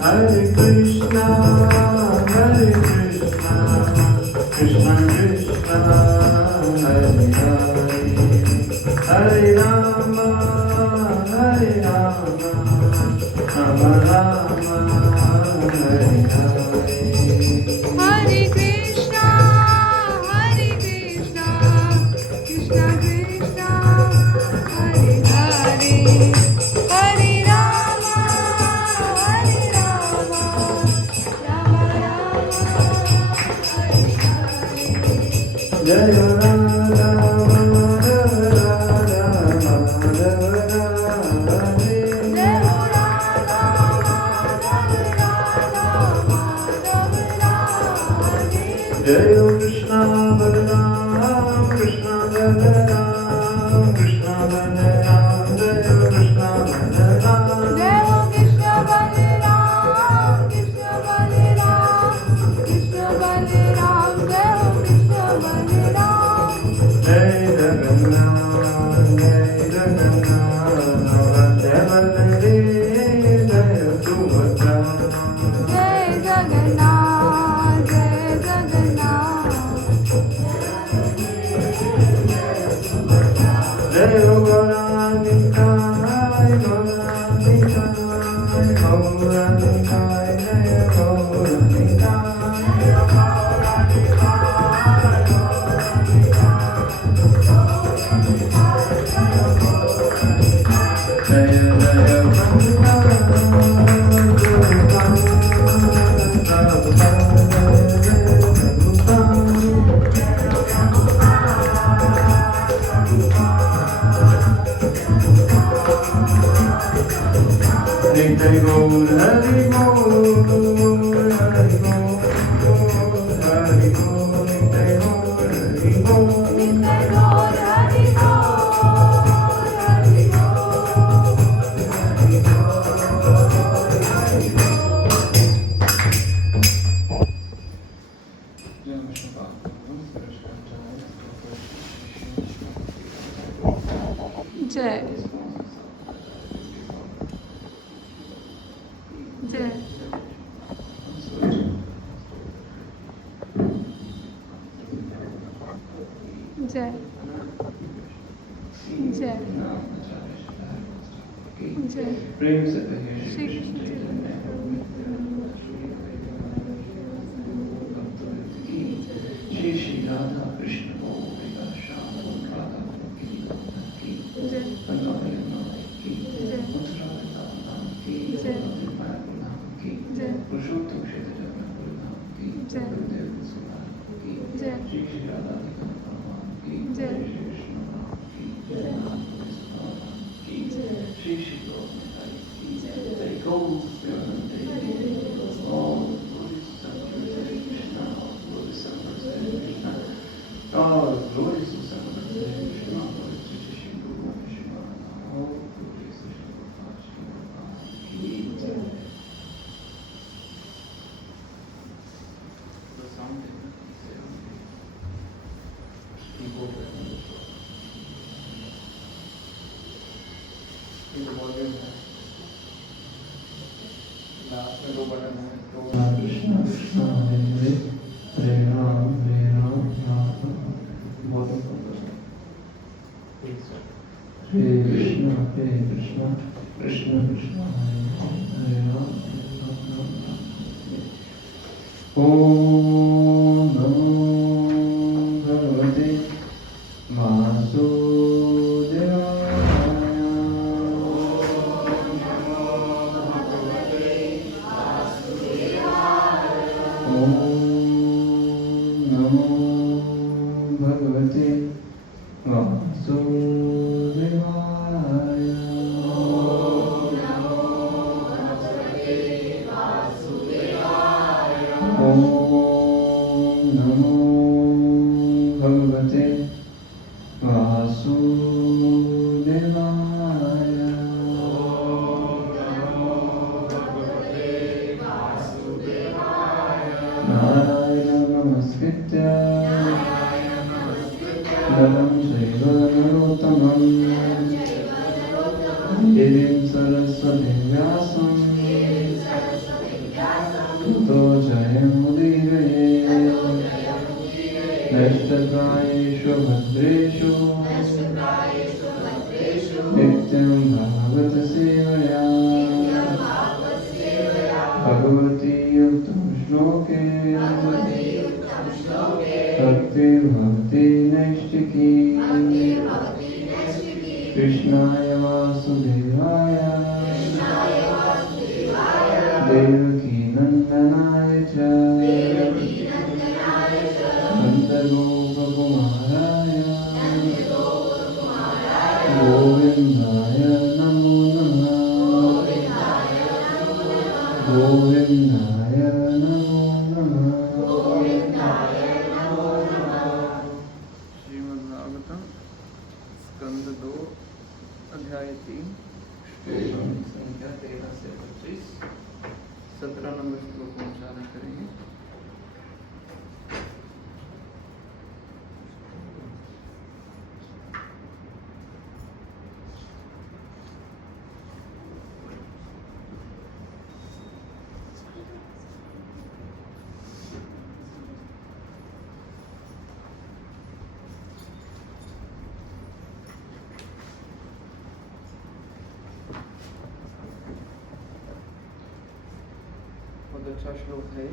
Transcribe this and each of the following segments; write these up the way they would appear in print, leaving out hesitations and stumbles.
Hare Krishna, Krishna Krishna, Hare Hare, Hare Rama, Rama Rama, Hare Hare. Hare Krishna, Krishna Krishna, Hare Hare, Hare Rama, Rama Rama, Hare Hare. Jaya Radha, Jaya Krishna Balaram, Krishna Balaram, Krishna Balaram, Jaya Krishna Balaram. Jai Krishna Balaram, Krishna Balaram, Krishna Balaram, Jai Krishna Balaram. Jai Jagannath, Jai Jagannath, Jai Baladev, Jai Subhadra. Jai Jagannath, Jai Jagannath. Jai Gauranga, Gauranga, Gauranga, Jai Gauranga. Nitai Gaur Hari Gaur, Hari Gaur, Hari Gaur, Nitai Gaur Hari Gaur. Nitai Gaur, Hari Gaur, Hari Gaur. Jai. Jai. Jai. Jai. Jai. प्रेम से कहिए Shri Krishna Shri Shri Radha Krishna गोपिका श्याम राधा की Jai. Vrindavan की Jai. Mathura Vrindavan की Jai. Vrindavan की Jai. पुरुषोत्तम क्षेत्र जगन्नाथ की Jai. गुरुदेव सुनार की Jai. श्री श्री राधा भगवान की Jai. श्री कृष्ण भगवान की Jai. नाथ भगवान की Jai. श्री श्री गौर की जय गौ God, glory to Sangha, Krishna, glory to Shri Guru Krishna, all glory to Shri Guru Krishna. The sound is the volume है लास्ट में दो बटन है तो कृष्ण कृष्ण हरे हरे राम बहुत हरे कृष्ण कृष्ण कृष्ण हरे राम ओम नमो भगवते वासुदेवाय ओम नमो भगवते वासुदेवाय ओम नमो भगवते वासुदेवाय नारायण नमस्कृत्य नरं नरं चैव नरोत्तमं देवीं सरस्वतीं व्यासं ततो जयमुदीरये नष्टप्रायेषु भद्रेषु नित्यं भागवतसेवया भगवती उत्तमश्लोके भक्तिर्भवति नैष्टिकी कृष्णाय वासुदेवाय देवकीनन्दनाय च नन्दगोपकुमाराय गोविन्दाय नमो नमः गोविन्दाय नमो नमः श्रीमद्भागवतम स्कंद 2 अध्याय 3 श्लोक संख्या 13 से 25 17 नंबर श्लोक में उच्चारण करेंगे। बहुत अच्छा श्लोक है।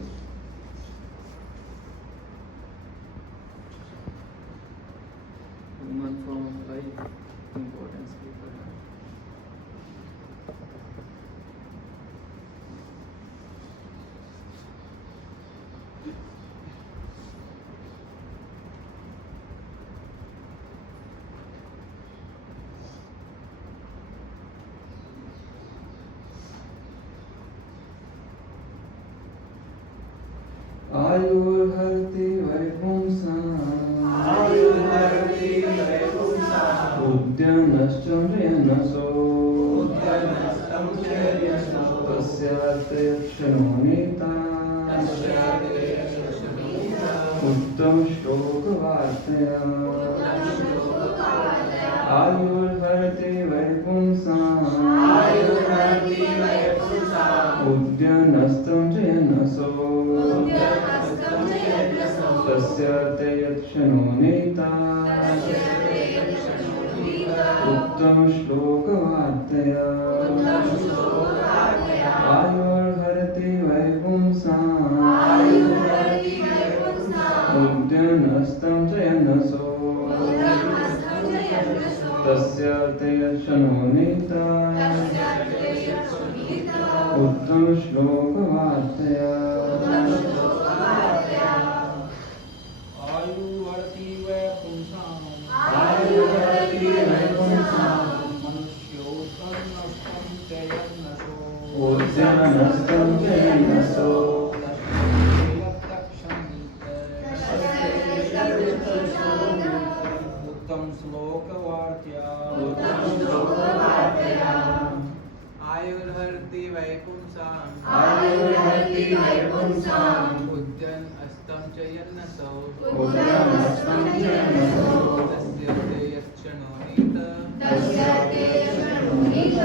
Human form of life importance के ऊपर है। आयुर्हरति वैपुंसाम् उद्यनश्चं जयनसो तस्यार्थयक्षणो नीता उत्तमश्लोकवार्तया आयुर्हरति वैपुंसाम् उद्यनस्तं जयनसो तस्यार्थे यत्क्षणो नीता उत्तमश्लोकवार्तया आयुर्हरति वैपुंसाम् उद्यनस्तं जयनसो तस्यार्थे यत्क्षणो नीता उत्तमश्लोकवार्तया उद्यनस्तं जयनसो उत्तम श्लोकवार्त्या आयुर्हरति वैपुंसाम् उद्यन अस्तं च यन्नसो तस्य ते यक्षणो नीत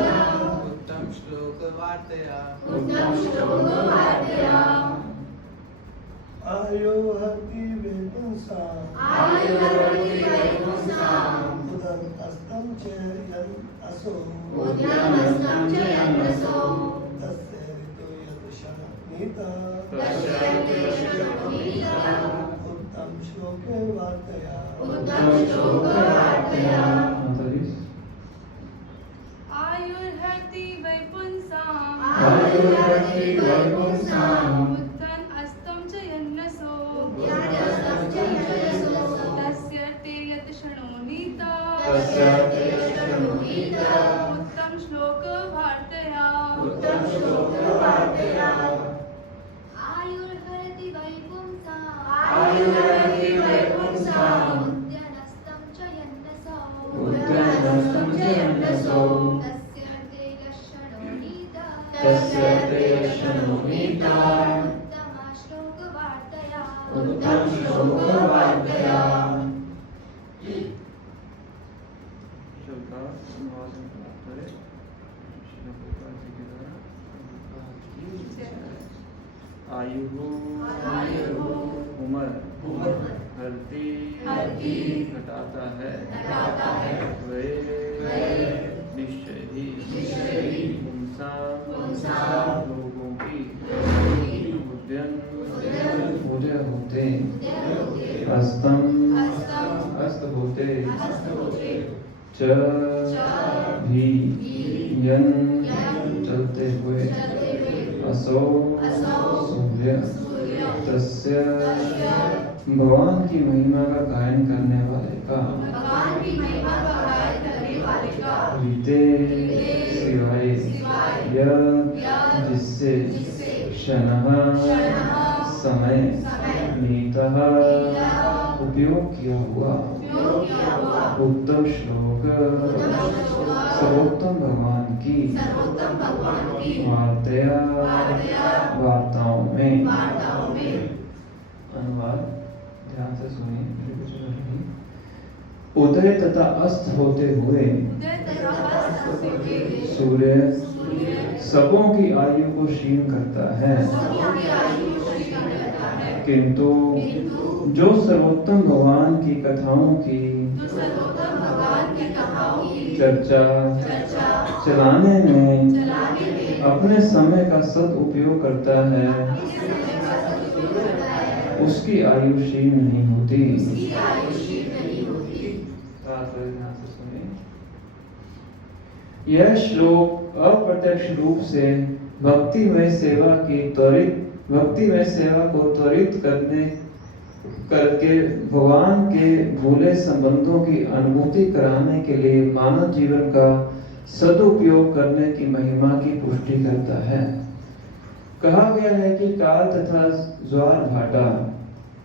उत्तम श्लोकवार्तया आयुर्हरति वैपुंसाम् उदन्तं च यन्नसो तस्य ऋतो यदुषणीता उत्तम श्लोके वार्तया आयुर्हरति वैपुंसाम् उद्यन अस्तं च यन्नसो तस्य ते यत्क्षणो नीता उत्तम श्लोकवार्तया आयुर्हरति वैपुंसाम् उद्यनस्तं च यन्नसो तस्य ते यक्षणो नीता उत्तम श्लोकवार्तया शब्द का अनुवाद प्राप्त है श्री गोपाल जी के द्वारा। आयु उम्र हरती घटाता है वे निश्चय ही लोगों की उदय होते अस्तम अस्त होते च भी यन चलते हुए असो सूर्य तस्य भगवान की महिमा का गायन करने वाले का रीते सिवाय जिससे क्षणः समय नीतः उपयोग किया हुआ उत्तम श्लोक सर्वोत्तम भगवान की वार्ताओं में। अनुवाद ध्यान से सुनिए। उदय तथा अस्त होते हुए सूर्य सबों की आयु को क्षीण करता है, किंतु जो सर्वोत्तम भगवान की कथाओं की चर्चा चलाने में अपने समय का सदुपयोग करता है, उसकी आयु क्षीण नहीं होती। यह श्लोक अप्रत्यक्ष रूप से भक्तिमय सेवा को त्वरित करके भगवान के भूले संबंधों की अनुभूति कराने के लिए मानव जीवन का सदुपयोग करने की महिमा की पुष्टि करता है। कहा गया है कि काल तथा ज्वार भाटा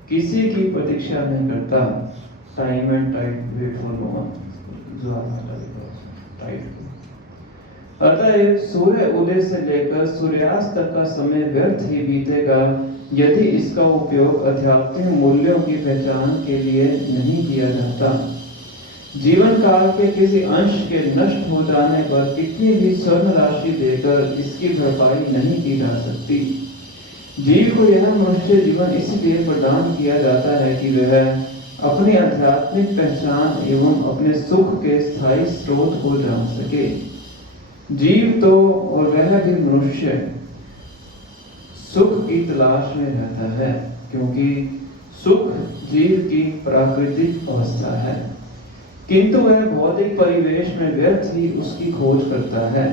किसी की प्रतीक्षा नहीं करता। Time and tide wait for no one. ज्वार भाटा टाइड। अतः सूर्य उदय से लेकर सूर्यास्त तक का समय व्यर्थ ही बीतेगा यदि इसका उपयोग आध्यात्मिक मूल्यों की पहचान के लिए नहीं किया जाता। जीवन काल के किसी अंश के नष्ट हो जाने पर कितनी भी स्वर्ण राशि देकर इसकी भरपाई नहीं की जा सकती। जीव को यह मनुष्य जीवन इसलिए प्रदान किया जाता है कि वह अपनी आध्यात्मिक पहचान एवं अपने सुख के स्थायी स्रोत को जान सके। जीव तो और वह भी मनुष्य सुख की तलाश में रहता है, क्योंकि सुख जीव की प्राकृतिक अवस्था है, किंतु वह भौतिक परिवेश में व्यर्थ ही उसकी खोज करता है।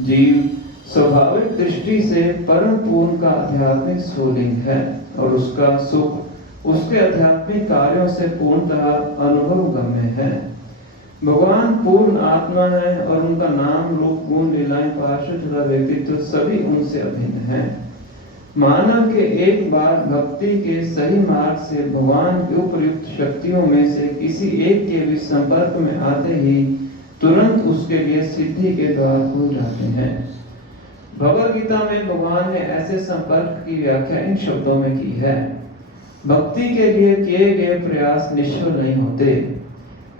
जीव स्वाभाविक दृष्टि से परम पूर्ण का आध्यात्मिक स्वलिंग है और उसका सुख उसके आध्यात्मिक कार्यों से पूर्णतः अनुभव गम्य है। भगवान पूर्ण आत्मा है और उनका नाम रूप गुण लीलाएं पार्षद तथा व्यक्तित्व सभी उनसे अभिन्न है। मानव के एक बार भक्ति के सही मार्ग से भगवान की उपयुक्त शक्तियों में से किसी एक के भी संपर्क में आते ही तुरंत उसके लिए सिद्धि के द्वार खुल जाते हैं। भगवद गीता में भगवान ने ऐसे संपर्क की व्याख्या इन शब्दों में की है। भक्ति के लिए किए गए प्रयास निष्फल नहीं होते।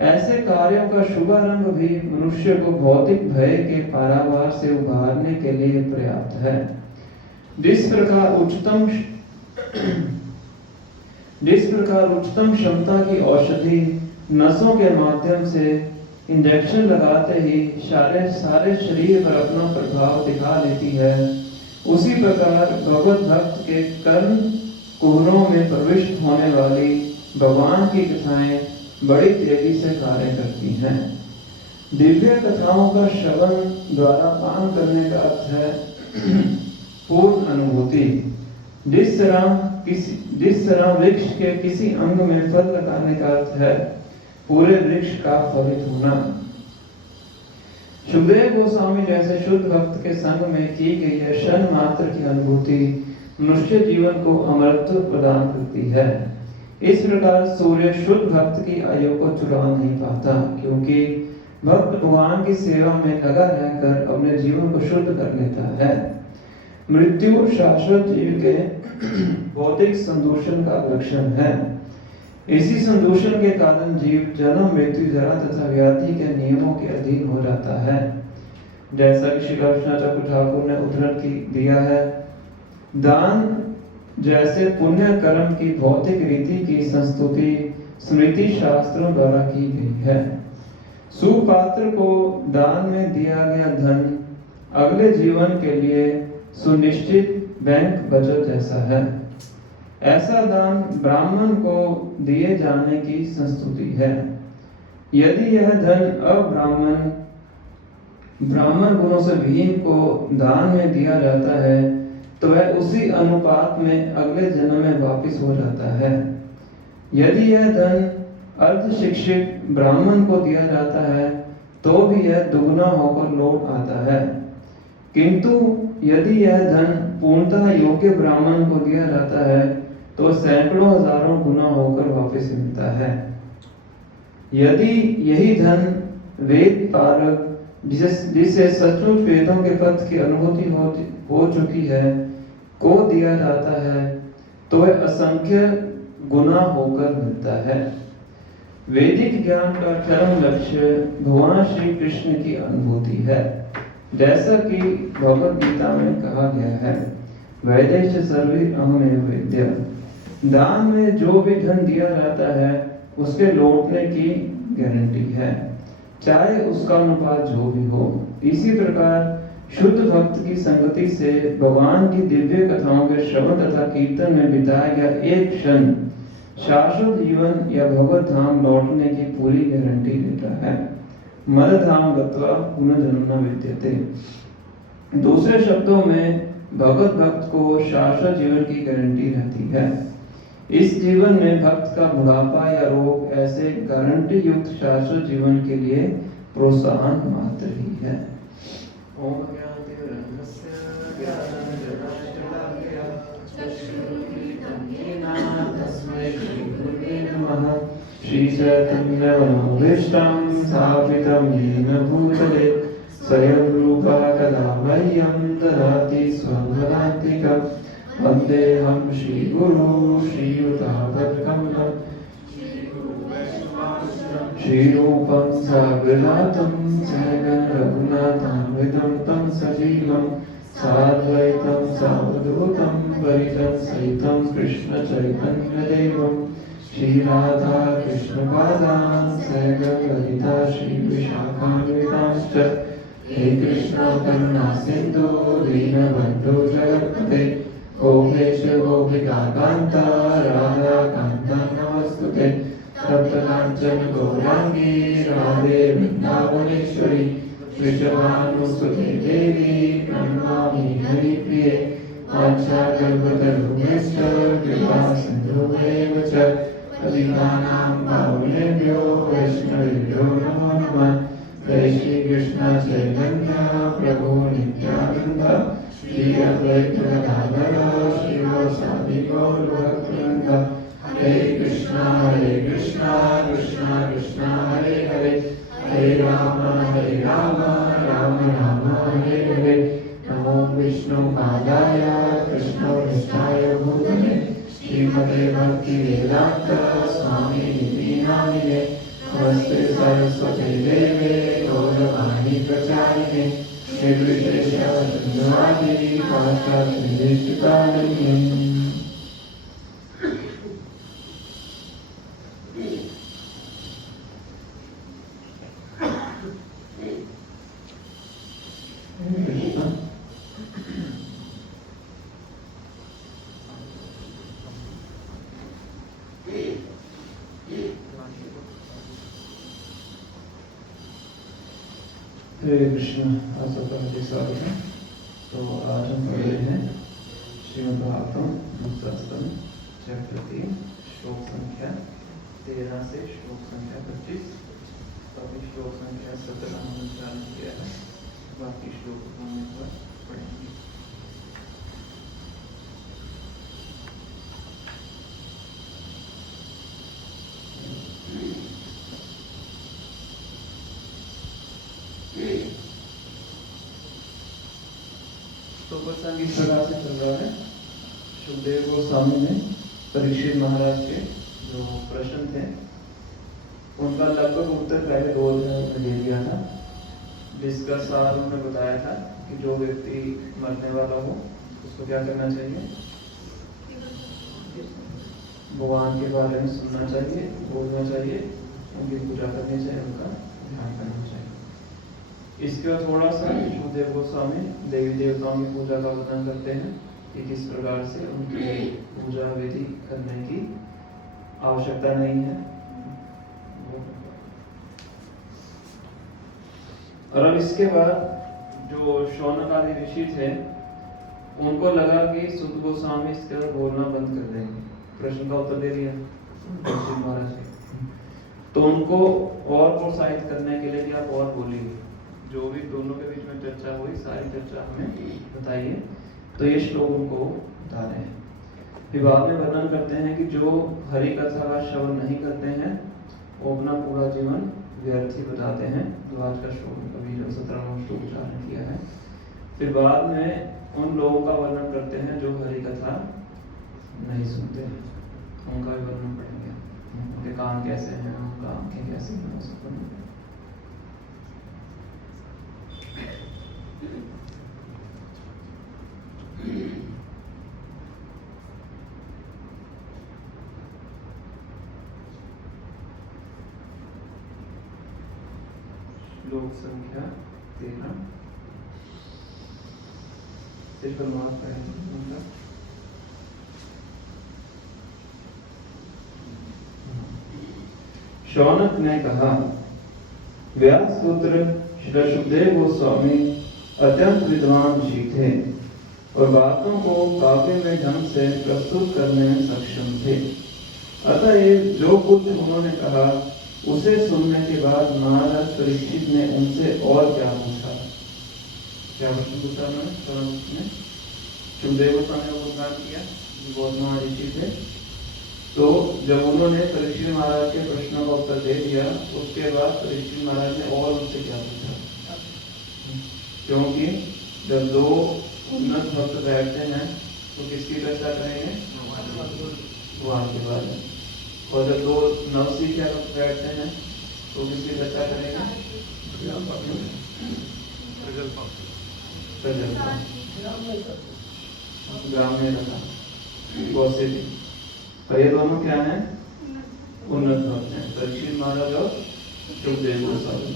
ऐसे कार्यों का शुभारंभ भी मनुष्य को भौतिक भय के पारावार से उबारने के लिए पर्याप्त है। जिस प्रकार उच्चतम क्षमता की औषधि नसों के माध्यम से इंजेक्शन लगाते ही सारे शरीर पर अपना प्रभाव दिखा लेती है, उसी प्रकार भगवत भक्त के कर्म कुहरों में प्रविष्ट होने वाली भगवान की कथाएं बड़ी तेजी से कार्य करती हैं। दिव्य कथाओं का श्रवण द्वारा पान करने का अर्थ है पूर्ण अनुभूति। जिस तरह वृक्ष के किसी अंग में फल लगाने का अर्थ है पूरे वृक्ष का फलित होना। सुखदेव गोस्वामी जैसे शुद्ध भक्त के संग में की गई यह क्षण मात्र की अनुभूति मनुष्य जीवन को अमरत्व प्रदान करती है। इस प्रकार सूर्य शुद्ध भक्त की आयु को चुरा नहीं पाता, क्योंकि भक्त भगवान की सेवा में लगा रहकर अपने जीवन को शुद्ध कर लेता है। मृत्यु शाश्वत जीव के भौतिक संदूषण का लक्षण है। इसी संदूषण के कारण जीव जन्म मृत्यु जरा तथा व्याधि के नियमों के अधीन हो जाता है। जैसा कि श्री कृष्ण चक्रवर्ती ठाकुर ने उदाहरण दिया है, दान जैसे पुण्य कर्म की भौतिक रीति की संस्तुति स्मृति शास्त्रों द्वारा की गई है। सुपात्र को दान में दिया गया धन अगले जीवन के लिए सुनिश्चित बैंक बचत जैसा है। ऐसा दान ब्राह्मण को दिए जाने की संस्तुति है। यदि यह धन ब्राह्मण गुणों से विहीन को दान में दिया जाता है तो वह उसी अनुपात में अगले जन्म में वापस हो जाता है। यदि यह धन अर्ध शिक्षित ब्राह्मण को दिया जाता है तो भी यह दुगना होकर लौट आता है, किंतु यदि यह धन पूर्णतः योग्य ब्राह्मण को दिया जाता है तो सैकड़ों हजारों गुना होकर वापस मिलता है। यदि यही धन वेद पारक जिसे सचमुच वेदों के पद की अनुभूति हो चुकी है को दिया जाता है तो वह असंख्य गुना होकर मिलता है। वैदिक ज्ञान का चरम लक्ष्य भगवान श्री कृष्ण की अनुभूति है। जैसा कि भगवद गीता में कहा गया है, वैदेश सर्वे अहमेव वेद्य। दान में जो भी धन दिया जाता है उसके लौटने की गारंटी है, चाहे उसका अनुपात जो भी हो। इसी प्रकार शुद्ध भक्त की संगति से भगवान की दिव्य कथाओं के श्रवण तथा कीर्तन में बिताया गया एक क्षण शाश्वत जीवन या भगवत धाम लौटने की पूरी गारंटी देता है। मद धाम गत्वा पुनर्जन्म न विद्यते। दूसरे शब्दों में भगवत भक्त को शाश्वत जीवन की गारंटी रहती है। इस जीवन में भक्त का बुढ़ापा या रोग ऐसे गारंटी युक्त शाश्वत जीवन के लिए प्रोत्साहन मात्र ही है। ओम श्री चैतन्य मनोभीष्टं स्थापितं येन भूतले स्वयं रूपा कदा मह्यं ददाति स्वं वदान्तिकम्। वन्देऽहं श्रीगुरू श्रीयुतापद्कमलं श्रीरूपं साग्रजातं सहगण रघुनाथान्वितं तं सजीवं साद्वैतं सावधूतं परिजन सहितं कृष्ण चैतन्यदेवं श्रीराधा कृष्णपादान् सहगण ललिता श्रीविशाखान्वितांश्च। हे कृष्ण करुणा सिन्धु दीनबन्धो जगत्पते गोपेश गोपिका कांता राधा कांता नमस्तुते। तप्त कांचन गौरांगी राधे वृंदावनेश्वरी वृषभानुसुते देवी प्रणमामि हरिप्रिये। वाञ्छाकल्पतरुभ्यश्च कृपा सिन्धुभ्येव च पतितानां पावनेभ्यो वैष्णवेभ्यो नमो नमः। जय श्री कृष्ण चैतन्य प्रभु नित्यानंद श्री अद्वैत गदाधर श्रीवासादि गौर भक्तवृंद। हरे कृष्णा कृष्णा कृष्णा हरे हरे, हरे राम राम राम हरे हरे। नमो विष्णु पादाय कृष्ण पृष्ठाय भूतले श्रीमते भक्ति वेदांत स्वामी निधि नामिने। नमस्ते सरस्वती देवे गौरवाणी प्रचारिणे निर्विशेष शून्यवादी पाश्चात्य हरे कृष्ण। आप सबका हार्दिक स्वागत है। तो आज हम पढ़ रहे हैं श्रीमद् भागवतम दूसरा स्कंद चैप्टर 3 श्लोक संख्या 13 से श्लोक संख्या 25। अभी श्लोक संख्या 17 हमने चालू किया है, बाकी श्लोक हम एक बार पढ़ेंगे। तो प्रसंग इस प्रकार से चल रहा है। सुखदेव गोस्वामी ने परीक्षित महाराज के जो प्रश्न थे उनका लगभग उत्तर पहले 2 में दे दिया था, जिसका सार उन्होंने बताया था कि जो व्यक्ति मरने वाला हो उसको क्या करना चाहिए, भगवान के बारे में सुनना चाहिए, बोलना चाहिए, उनकी पूजा करनी चाहिए, उनका ध्यान करना चाहिए। इसके बाद थोड़ा सा शुभदेव गोस्वामी देवी देवताओं की पूजा का वर्णन करते हैं कि किस प्रकार से उनकी पूजा विधि करने की आवश्यकता नहीं है। और अब इसके बाद जो शौनक आदि ऋषि थे उनको लगा कि सुत गोस्वामी इसके बाद बोलना बंद कर देंगे, प्रश्न का उत्तर दे दिया परीक्षित महाराज ने, तो उनको और प्रोत्साहित करने के लिए कि आप और बोलिए, जो भी दोनों के बीच में चर्चा हुई सारी चर्चा हमें बताइए। तो ये श्लोक उनको बता रहे हैं। विभाग में वर्णन करते हैं कि जो हरि कथा का श्रवण नहीं करते हैं वो अपना पूरा जीवन व्यर्थ ही बताते हैं, जो आज का श्लोक अभी जो 17वां श्लोक उच्चारण किया है। फिर बाद में उन लोगों का वर्णन करते हैं जो हरि कथा नहीं सुनते, उनका भी वर्णन पढ़ेंगे, उनके कान कैसे हैं, उनका आंखें कैसी हैं, सब वर्णन। श्लोक संख्या 13 से परमात्मा है उनका। शौनक ने कहा, व्यास पुत्र श्री सुखदेव गोस्वामी अत्यंत विद्वान ऋषि थे और बातों को काव्य में ढंग से प्रस्तुत करने में सक्षम थे। अतः जो कुछ उन्होंने कहा उसे सुनने के बाद महाराज परीक्षित ने उनसे और क्या पूछा। क्या प्रश्न पूछा उन्होंने? सुखदेव गोस्वामी को उद्धार किया, बहुत महान ऋषि थे। तो जब उन्होंने परीक्षित महाराज के प्रश्नों का उत्तर दे दिया, उसके बाद परीक्षित महाराज ने और उनसे क्या पूछा, क्योंकि जब दो उन्नत भक्त बैठते हैं तो किसकी चर्चा करेंगे, भगवान के बारे में। और जब दो नवसिखिया बैठते हैं तो किसकी चर्चा करेंगे, ग्राम्य कथा, गौसिक। और ये दोनों क्या हैं, उन्नत भक्त हैं, परीक्षित महाराज और सुखदेव गोस्वामी।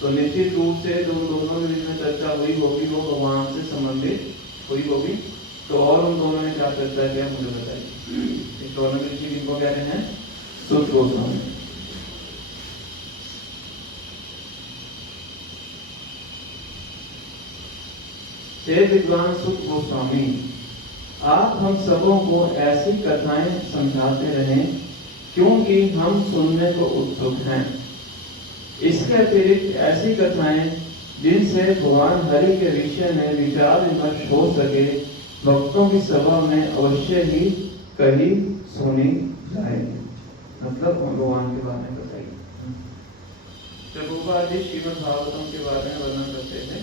तो निश्चित रूप से जो दोनों के बीच में चर्चा हुई होगी वो भगवान से संबंधित हुई होगी। तो और उन दोनों ने क्या चर्चा किया मुझे बताइए। शौनक ऋषि जिनको कह रहे हैं सुत गोस्वामी। हे विद्वान सुत गोस्वामी, आप हम सबों को ऐसी कथाएं समझाते रहें क्योंकि हम सुनने को उत्सुक हैं। इसके अतिरिक्त ऐसी कथाएं जिनसे भगवान हरि के विषय में विचार विमर्श हो सके भक्तों की सभा में अवश्य ही कही सुनी जाएगी। मतलब भगवान के बारे में बताइए। प्रभुपाद जी श्रीमद् भागवतम के बारे में वर्णन करते थे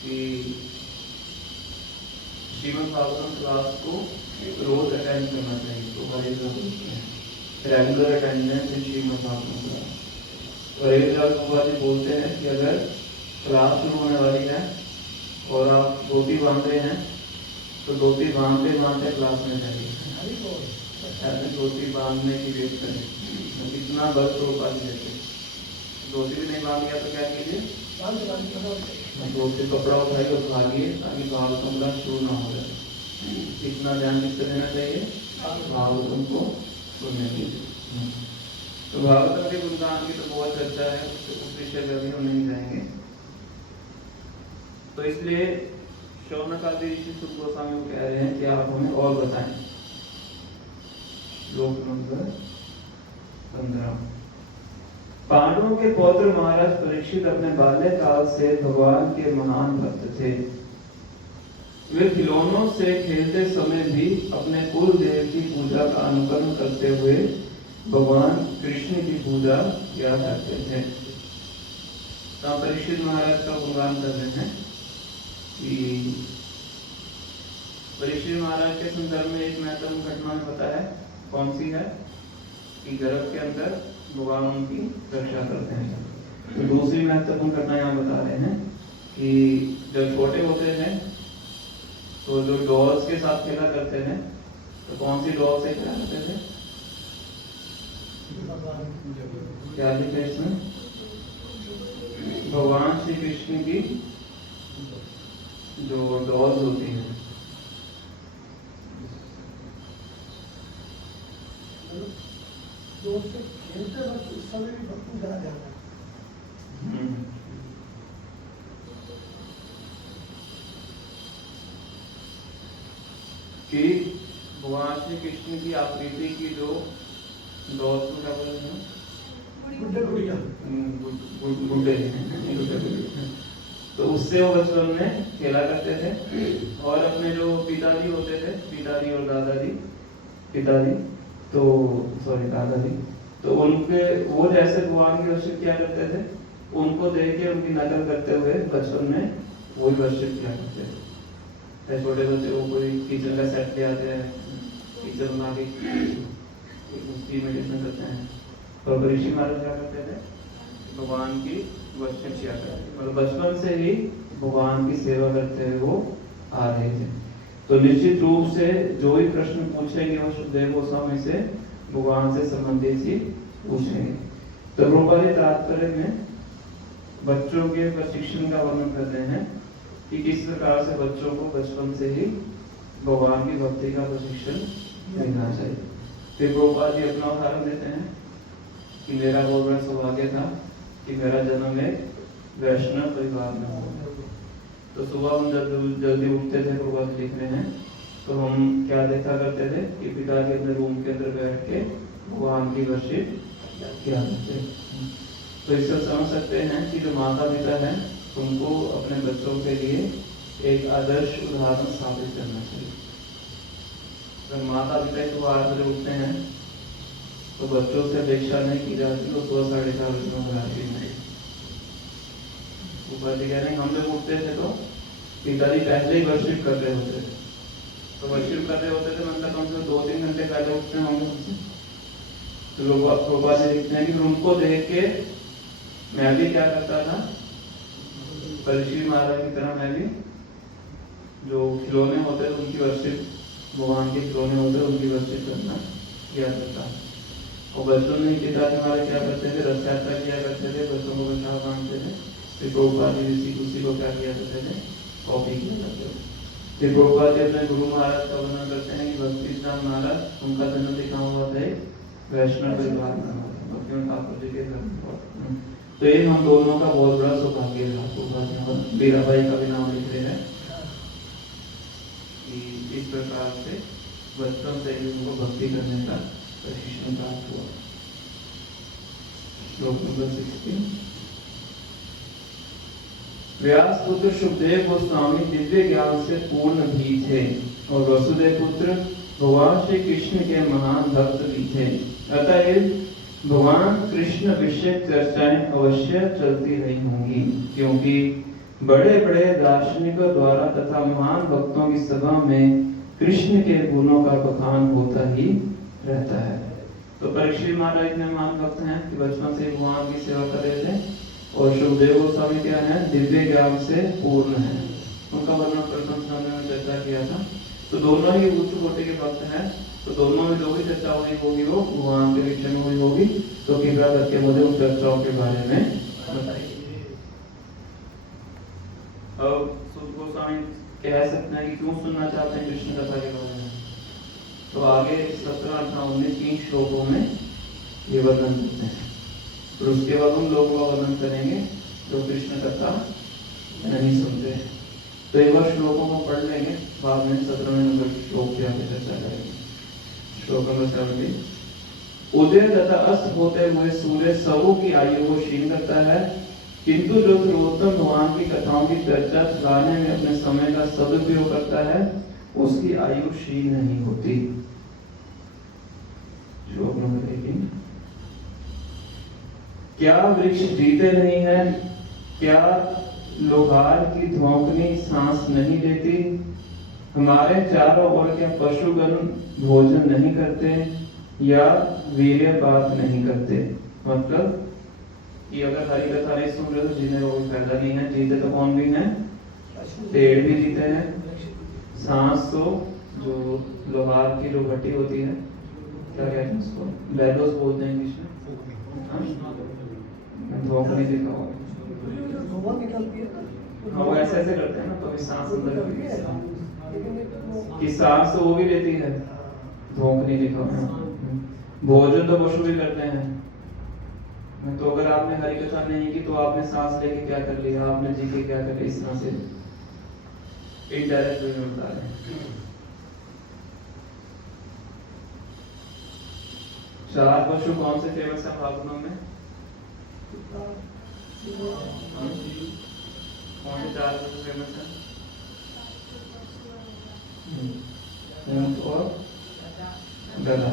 कि श्रीमद् भागवतम क्लास को रोज अटेंड करना चाहिए। तो Hare regular attendance in Shrimad Bhagavatam class. और एक प्रभुपाद जी बोलते हैं कि अगर क्लास शुरू होने वाली है और आप धोती बांध रहे हैं तो धोती बांधते बांधते क्लास में जाइए। ऐसे धोती बांधने की वेट करें, इतना बल प्रभुपाद जी देते। धोती भी नहीं बांध गया तो क्या कीजिए, धोती कपड़ा उठाइए और भागिए ताकि भागवतम क्लास शुरू ना हो जाए। इतना ध्यान किससे देना चाहिए, भागवतम को सुनने के लिए। तो भागवतम के गुणगान की तो बहुत चर्चा है, उस विषय में अभी हम नहीं जाएंगे। तो इसलिए शौनक आदि ऋषि सुत गोस्वामी को कह रहे हैं कि आप हमें और बताएं। श्लोक नंबर 15। पांडवों के पौत्र महाराज परीक्षित अपने बाल्यकाल से भगवान के महान भक्त थे। वे खिलौनों से खेलते समय भी अपने कुल देव की पूजा का अनुकरण करते हुए भगवान कृष्ण की पूजा किया करते थे। तो परीक्षित महाराज का गुणगान कर रहे हैं कि परीक्षित महाराज के संदर्भ में एक महत्वपूर्ण घटना में पता है कौन सी है कि गर्भ के अंदर भगवान उनकी रक्षा करते हैं। तो दूसरी महत्वपूर्ण घटना यहाँ बता रहे हैं कि जब छोटे होते हैं तो जो डॉल्स के साथ खेला करते हैं, तो कौन सी डॉल से खेला करते थे? क्या लिखा है इसमें? भगवान श्री कृष्ण की जो डॉल्स होती हैं, दोस्त से खेलते वक्त उस समय भी भक्ति करा जाता है। कि भगवान श्री कृष्ण की आकृति की जो डॉल्स को क्या बोलते हैं? गुड्डे गुड़िया। गुड्डे। तो उससे वो बचपन में खेला करते थे। और अपने जो पिताजी होते थे, पिताजी और दादाजी, पिताजी तो सॉरी दादाजी, तो उनके वो जैसे भगवान की वर्शिप किया करते थे, उनको देख के उनकी नकल करते हुए बचपन में वही वर्शिप किया करते थे। छोटे बच्चे को कोई किचन का सेट ले आते हैं, किचन बना के उसकी मेडिटेशन करते हैं। तो ऋषि महाराज क्या करते थे? भगवान की वर्शिप किया करते थे, मतलब बचपन से ही भगवान की सेवा करते हुए वो आ रहे थे। तो निश्चित रूप से जो भी प्रश्न पूछेंगे वो सुखदेव गोस्वामी से भगवान से संबंधित ही पूछेंगे। तो प्रभुपाद तात्पर्य में बच्चों के प्रशिक्षण का वर्णन करते हैं कि किस प्रकार से बच्चों को बचपन से ही भगवान की भक्ति का प्रशिक्षण देना चाहिए। फिर प्रभुपाद जी अपना उदाहरण देते हैं कि मेरा बहुत बड़ा सौभाग्य था कि मेरा जन्म एक वैष्णव परिवार में हुआ। तो सुबह हम जब जल्दी उठते थे, प्रभुपाद लिख रहे हैं, तो हम क्या देखा करते थे कि पिताजी अपने रूम के अंदर बैठ के भगवान की वर्शिप किया करते। तो इससे समझ सकते हैं कि जो माता पिता हैं उनको अपने बच्चों के लिए एक आदर्श उदाहरण स्थापित करना चाहिए। अगर माता पिता ही सुबह 8 बजे उठते हैं तो बच्चों से अपेक्षा नहीं की जाती तो सुबह 4:30 बजे में उठाती नहीं। ऊपर जी कह रहे हैं हम जब उठते थे तो पिताजी पहले ही वर्शिप कर रहे होते थे। तो वर्शिप कर रहे होते थे मतलब कम से कम 2-3 घंटे पहले उठते होंगे हमसे। तो लोग लिखते हैं कि उनको देख के मैं भी क्या करता था, ऋषि महाराज की तरह मैं भी जो खिलौने होते हैं उनकी वर्शिप, भगवान के खिलौने होते हैं उनकी वर्शिप करना किया करता। और बच्चों में पिताजी हमारे क्या करते थे, रथ यात्रा किया करते थे, बच्चों को बैठा बांधते थे। फिर प्रभुपाद जी उसी को क्या किया करते थे, कॉपी किया करते थे। फिर प्रभुपाद जी अपने गुरु महाराज का वर्णन करते हैं कि भक्ति सिद्धांत महाराज उनका जन्म लिखा हुआ था वैष्णव परिवार में हुआ था, भक्ति ठाकुर जी के घर में हुआ था। तो ये हम दोनों का बहुत बड़ा सौभाग्य था। मीरा भाई का भी नाम लिख रहे हैं कि इस प्रकार से बचपन से ही उनको भक्ति करने का प्रशिक्षण प्राप्त हुआ। श्लोक नंबर 16। व्यास पुत्र सुखदेव गोस्वामी दिव्य ज्ञान से पूर्ण भी थे और वसुदेव पुत्र भगवान श्री कृष्ण के महान भक्त भी थे। अतएव भगवान कृष्ण विषय चर्चाएं अवश्य चलती रही होंगी, क्योंकि बड़े बड़े दार्शनिकों द्वारा तथा महान भक्तों की सभा में कृष्ण के गुणों का बखान होता ही रहता है। तो परीक्षित महाराज इतने महान भक्त हैं कि बचपन से भगवान की सेवा कर रहे थे। और सुखदेव गोस्वामी क्या है, दिव्य ज्ञान से पूर्ण है। उनका वर्णन प्रथम समय में चर्चा किया था। तो दोनों ही उच्च कोटि के भक्त हैं। तो दोनों में जो भी चर्चा हुई होगी वो भगवान के विषय में हुई होगी। तो कृपया करके मुझे उन चर्चाओं के बारे में बताइए। अब सुख गोस्वामी कह सकते हैं कि क्यों सुनना चाहते हैं कृष्ण कथा के बारे में। तो आगे 17, 18, 19 3 श्लोकों में ये वर्णन करते हैं। और उसके बाद उन लोगों का वर्णन करेंगे जो कृष्ण कथा नहीं सुनते। तो एक बार श्लोकों को पढ़ लेंगे, बाद में 17वें नंबर की श्लोक की आगे चर्चा करेंगे। श्लोक नंबर 17। उदय तथा अस्त होते हुए सूर्य सबों की आयु को क्षीण करता है, किंतु जो सर्वोत्तम भगवान की कथाओं की चर्चा चलाने में अपने समय का सदुपयोग करता है उसकी आयु क्षीण नहीं होती। श्लोक नंबर 18। क्या वृक्ष जीते नहीं है, क्या लोहार की धोंकनी सांस नहीं लेती, हमारे चारों ओर क्या पशुगण भोजन नहीं करते, या वीर्यपात नहीं करते। मतलब कि अगर हरी कथा नहीं सुन रहे हो तो जीने का कोई फायदा नहीं है। जीते तो कौन भी है? पेड़ भी जीते हैं, सांस तो जो लोहार की जो भट्टी होती है, क्या कहते हैं उसको, बैलोस बोलते हैं इंग्लिश में, धोखा नहीं लिखा हुआ। धुआं निकलती है हाँ वो ऐसे ऐसे करते हैं ना, कभी सांस अंदर की सांस तो वो भी लेती है, धोख नहीं लिखा हुआ। भोजन तो पशु भी करते हैं। तो अगर आपने हरी कथा नहीं की तो आपने सांस लेके क्या कर लिया, आपने जी के क्या कर लिया, इस तरह से इनडायरेक्ट वे में बता रहे हैं। 4 पशु कौन से फेमस है फाल्गुनों में? कौन से 4 पशु फेमस है? ऊंट और गधा।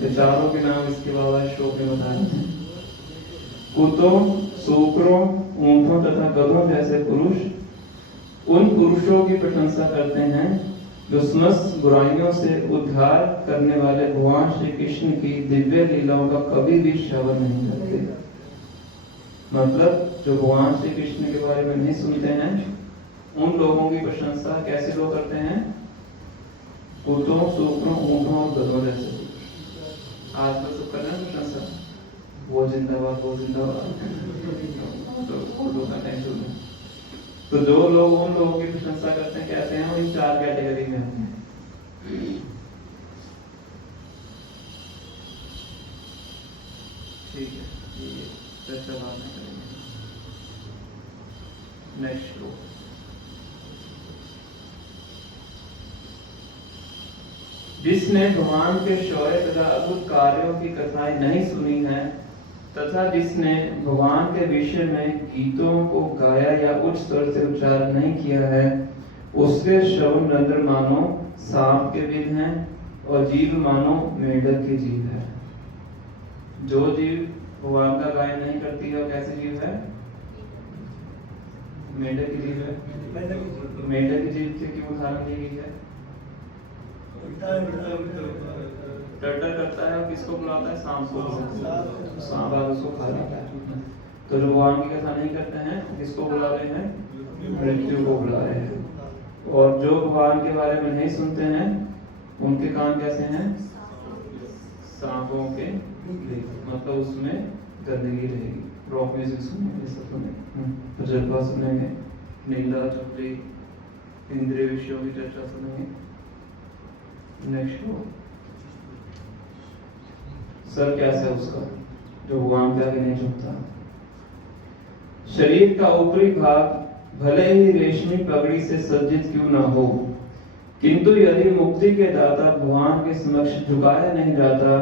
ये चारों के नाम इसके बाबा श्लोक में बता रहे हैं। कुत्तों, सूकरों, ऊंटों तथा गधों जैसे पुरुष उन पुरुषों की प्रशंसा करते हैं जो समस्त बुराइयों से उद्धार करने वाले भगवान श्री कृष्ण की दिव्य लीलाओं का कभी भी श्रवण नहीं करते। मतलब जो भगवान श्री कृष्ण के बारे में नहीं सुनते हैं, उन लोगों की प्रशंसा कैसे लोग करते हैं? कुत्तों, सूकरों, ऊंटों और गधों जैसे। आज तो सब कर रहे हैं प्रशंसा, वो जिंदाबाद, वो जिंदाबाद, तो उर्दू का टेंशन है। तो जो लोग उन लोगों की प्रशंसा करते हैं कैसे हैं? वो इन 4 कैटेगरी में आते हैं। ठीक है, ये चर्चा बाद में करेंगे। नेक्स्ट श्लोक। जिसने भगवान के शौर्य तथा अद्भुत कार्यों की कथाएं नहीं सुनी है तथा जिसने भगवान के विषय में गीतों को गाया या उच्च स्वर से उच्चारण नहीं किया है, उसके श्रवण रंध्र मानो सांप के विध हैं और जीव मानो मेढक की जीव है। जो जीव भगवान का गायन नहीं करती है वो कैसी जीव है? मेढक की जीव है। मेढक की जीव के क्यों उदाहरण दी गई है? टर्टल करता है और किसको बुलाता है? सांप को। सांप आगे उसको खा लेता है। तो जो भगवान की कथा नहीं करते हैं किसको बुला रहे हैं? मृत्यु को बुला रहे हैं। और जो भगवान के बारे में नहीं सुनते हैं उनके कान कैसे हैं? सांपों के। मतलब उसमें गंदगी रहेगी। रॉक म्यूजिक सुनेंगे, सब सुनेंगे, तजुर्बा सुनेंगे, निंदा चुगली, इंद्रिय विषयों की चर्चा सुनेंगे। नेक्स्ट सर कैसा है उसका जो भगवान के आगे नहीं झुकता। शरीर का ऊपरी भाग भले ही रेशमी पगड़ी से सज्जित क्यों न हो, किंतु यदि मुक्ति के दाता भगवान के समक्ष झुकाया नहीं जाता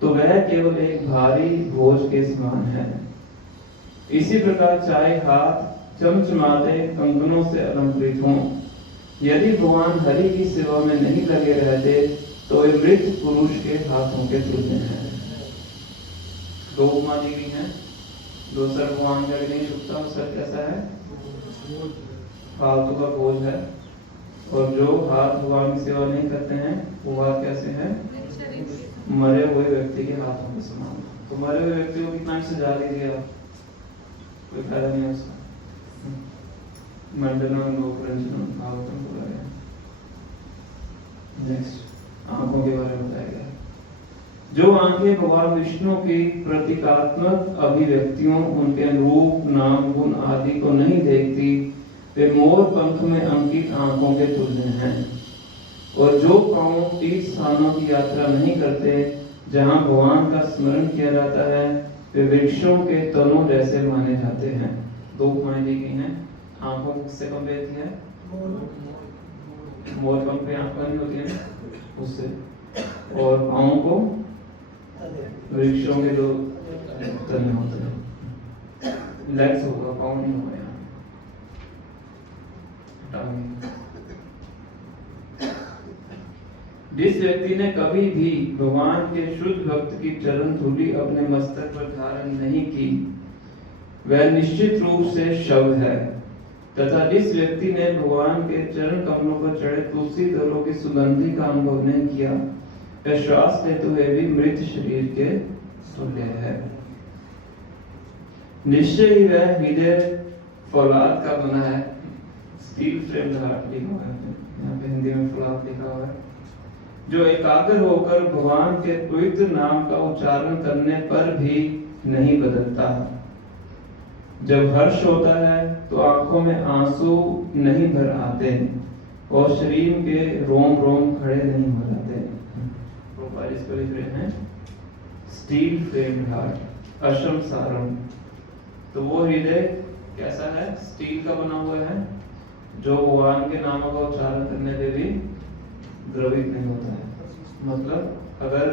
तो वह केवल एक भारी बोझ के समान है। इसी प्रकार चाहे हाथ चमचमाते कंगनों से अलंकृत हों, यदि भगवान हरि की सेवा में नहीं लगे रहते तो वे मृत पुरुष के हाथों के तुल्य हैं। 2 उपमा दी गई हैं। जो सर भगवान का नहीं झुकता वो सर कैसा है? फालतू का बोझ है। और जो हाथ भगवान की सेवा नहीं करते हैं वो हाथ कैसे हैं? मरे हुए व्यक्ति के हाथों के समान। तो मरे हुए व्यक्ति को कितना सजा लीजिए आप, कोई फायदा नहीं है उसका। मंडलम लोकरंजनम भागवतम बोला गया। नेक्स्ट आंखों के बारे में बताया गया। जो आंखें भगवान विष्णु की प्रतीकात्मक अभिव्यक्तियों, उनके रूप, नाम, गुण आदि को नहीं देखती, वे मोर पंख में अंकित आंखों के तुल्य हैं। और जो पांव तीर्थ स्थानों की यात्रा नहीं करते जहां भगवान का स्मरण किया जाता है, वे वृक्षों के तनों जैसे माने जाते हैं। 2 उपमाएं दी गई हैं। आंखों किससे कंपेयर किया है? मोर पंख पे आंखें नहीं होती है उससे। और पांव को वृक्षों के जो तने होते हैं। लेग्स होगा, पांव नहीं होगा। जिस व्यक्ति ने कभी भी भगवान के शुद्ध भक्त की चरण धूलि अपने मस्तक पर धारण नहीं की, वह निश्चित रूप से शव है। तथा जिस व्यक्ति ने भगवान के चरण कमलों पर चढ़े तुलसी दलों की सुगंधि का अनुभव नहीं किया, वह श्वास लेते हुए भी मृत शरीर के तुल्य है। निश्चय ही वह हृदय फौलाद का बना है। स्टील फ्रेम लिखा हुआ है, यहाँ पे हिंदी में फौलाद लिखा हुआ है, जो एकाग्र होकर भगवान के पवित्र नाम का उच्चारण करने पर भी नहीं बदलता। जब हर्ष होता है तो आंखों में आंसू नहीं भर आते और शरीर के रोम रोम खड़े नहीं हो जाते। प्रोफाइल इस पर लिख रहे हैं, स्टील फ्रेम हार्ट अशम सारम। तो वो हृदय कैसा है? स्टील का बना हुआ है, जो भगवान के नामों का उच्चारण करने पे भी द्रवित नहीं होता है। मतलब अगर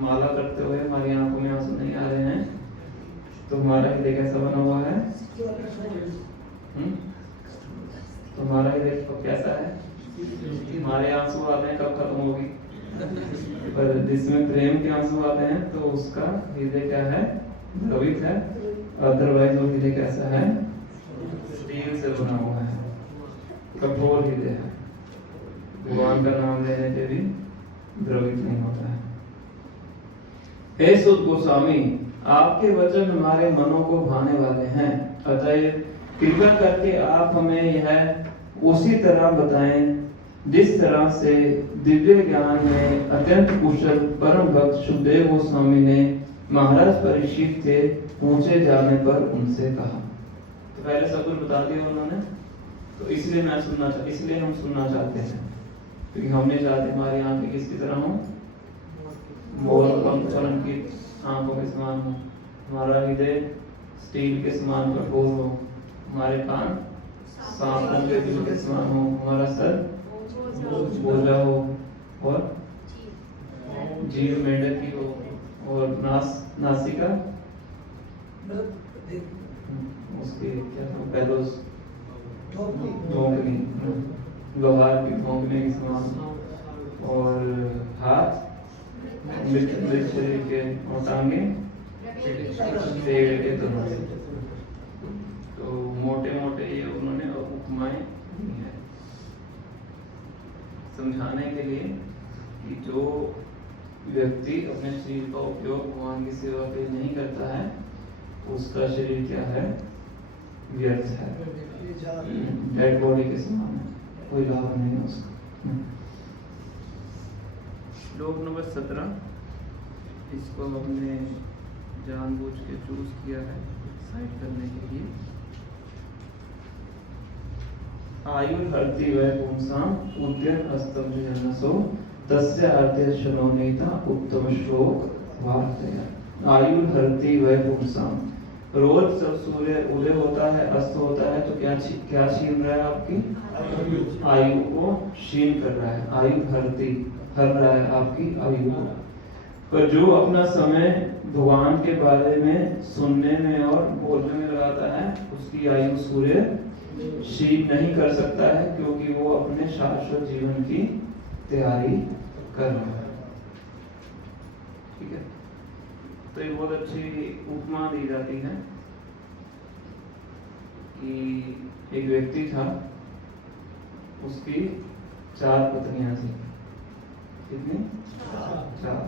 माला करते हुए हमारी आंखों में आंसू नहीं आ रहे हैं तो हमारा हृदय कैसा बना हुआ है? तो हमारा हृदय कैसा है? हमारे आंसू आते हैं कब खत्म होगी? पर जिसमें प्रेम के आंसू आते हैं तो उसका हृदय क्या है? द्रवित है। अदरवाइज वो हृदय कैसा है? स्टील से बना हुआ है, कठोर हृदय है। भगवान का नाम लेने पे भी द्रवित नहीं होता है। हे सुत गोस्वामी, आपके वचन हमारे मनों को भाने वाले हैं, अतएव कृपा करके आप हमें यह उसी तरह बताएं जिस तरह से दिव्य ज्ञान में अत्यंत कुशल परम भक्त सुखदेव गोस्वामी ने महाराज परीक्षित के पूछे जाने पर उनसे कहा। तो पहले सब कुछ बता दिया उन्होंने, तो इसलिए हम सुनना चाहते हैं, क्योंकि हम नहीं चाहते हमारी आंखें किसकी तरह हो? मोर पंखचरण की आंखों के समान हो, हमारा हृदय स्टील के समान कठोर हो, हमारे कान सांपों के बिल के समान हो, हमारा सर बोझा हो और जीव मेंढक की हो, और नासिका उसके क्या था? पेलोस धोंकनी, लोहार की धोंकने के समान, और हाथ मृत शरीर के, और टांगे पेड़ के तरह से। तो मोटे मोटे ये उन्होंने उपमाएं दी हैं समझाने के लिए कि जो व्यक्ति अपने शरीर का उपयोग भगवान की सेवा के लिए नहीं करता है उसका शरीर क्या है? व्यर्थ है, डेड बॉडी के समान है, कोई लाभ नहीं है उसका। श्लोक नंबर 17, इसको हमने जानबूझ के चूज किया है साइड करने के लिए। आयुर्हर्ति वै पुंसाम उद्यन अस्तम जनसो तस्य अर्थे शनोनीता उत्तम श्लोक वार्तया। आयुर्हर्ति वै पुंसाम, रोज जब सूर्य उदय होता है अस्त होता है तो क्या छीन रहा है? आपकी आयु को क्षीण कर रहा है। आयुर्हर्ति, हर रहा है आपकी आयु को। पर जो अपना समय भगवान के बारे में सुनने में और बोलने में लगाता है उसकी आयु सूर्य क्षीण नहीं कर सकता है, क्योंकि वो अपने शाश्वत जीवन की तैयारी कर रहा है। ठीक है, तो एक बहुत अच्छी उपमा दी जाती है कि एक व्यक्ति था, उसकी 4 पत्नियां थी। कितनी? 4।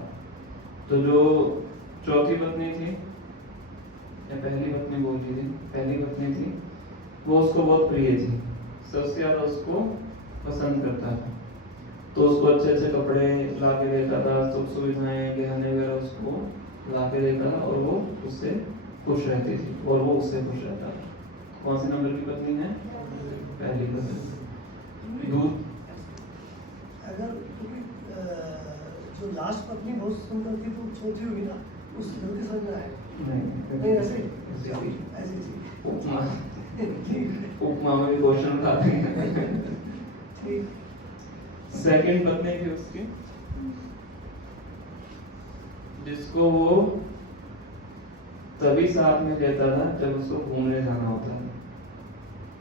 तो जो चौथी पत्नी थी, या पहली पत्नी बोल दी थी, पहली पत्नी थी, वो उसको बहुत प्रिय थी, सबसे ज्यादा उसको पसंद करता था। तो उसको अच्छे अच्छे कपड़े ला के देता था, सुख सुविधाएं गहने वगैरह उसको ला के देता था, और वो उससे खुश रहती थी और वो उससे खुश रहता था। कौन सी नंबर की पत्नी है? पहली पत्नी। दूध अगर जो लास्ट पत्नी बहुत सुंदर थी तो चौथी हुई ना, उस जल्दी समझ में आए नहीं? ऐसे उपमा उपमा में भी क्वेश्चन उठाते हैं। ठीक। सेकंड पत्नी थी उसकी, जिसको वो तभी साथ में लेता था जब उसको घूमने जाना होता था,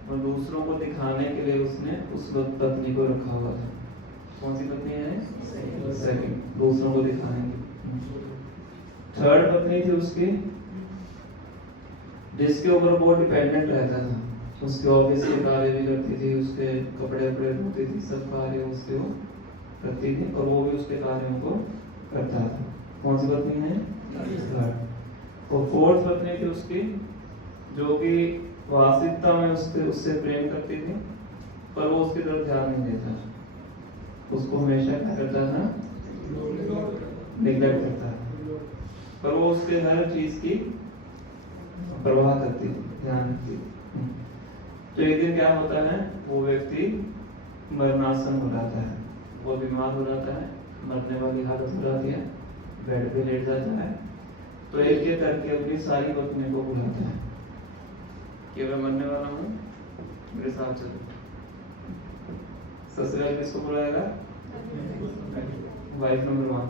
और दूसरों को दिखाने के लिए उसने उस पत्नी को रखा हुआ था। कौन सी पत्नी है? सेकंड, दूसरों को दिखाने की। थर्ड पत्नी थी उसकी, जिसके ऊपर वो डिपेंडेंट रहता था, उसके ऑफिस के कार्य भी करती थी, उसके कपड़े वपड़े धोती थी, सब कार्य उसके वो करती थी, और वो भी उसके कार्यों को करता था। कौन सी पत्नी है? थर्ड। और फोर्थ पत्नी थी उसकी, जो कि वास्तविकता में उससे प्रेम करती थी, पर वो उसकी तरफ ध्यान नहीं देता, उसको हमेशा क्या करता था? निग्लेक्ट करता था, पर वो उसके हर चीज की परवाह करती थी, ध्यान रखती थी। तो एक दिन क्या होता है, वो व्यक्ति मरणासन हो जाता है, वो बीमार हो जाता है, मरने वाली हालत हो जाती है, बेड पे लेट जाता है। तो एक एक करके अपनी सारी पत्नी को बुलाता है कि मैं मरने वाला हूँ, मेरे साथ चलो। सबसे पहले किसको बुलाएगा? वाइफ नंबर 1,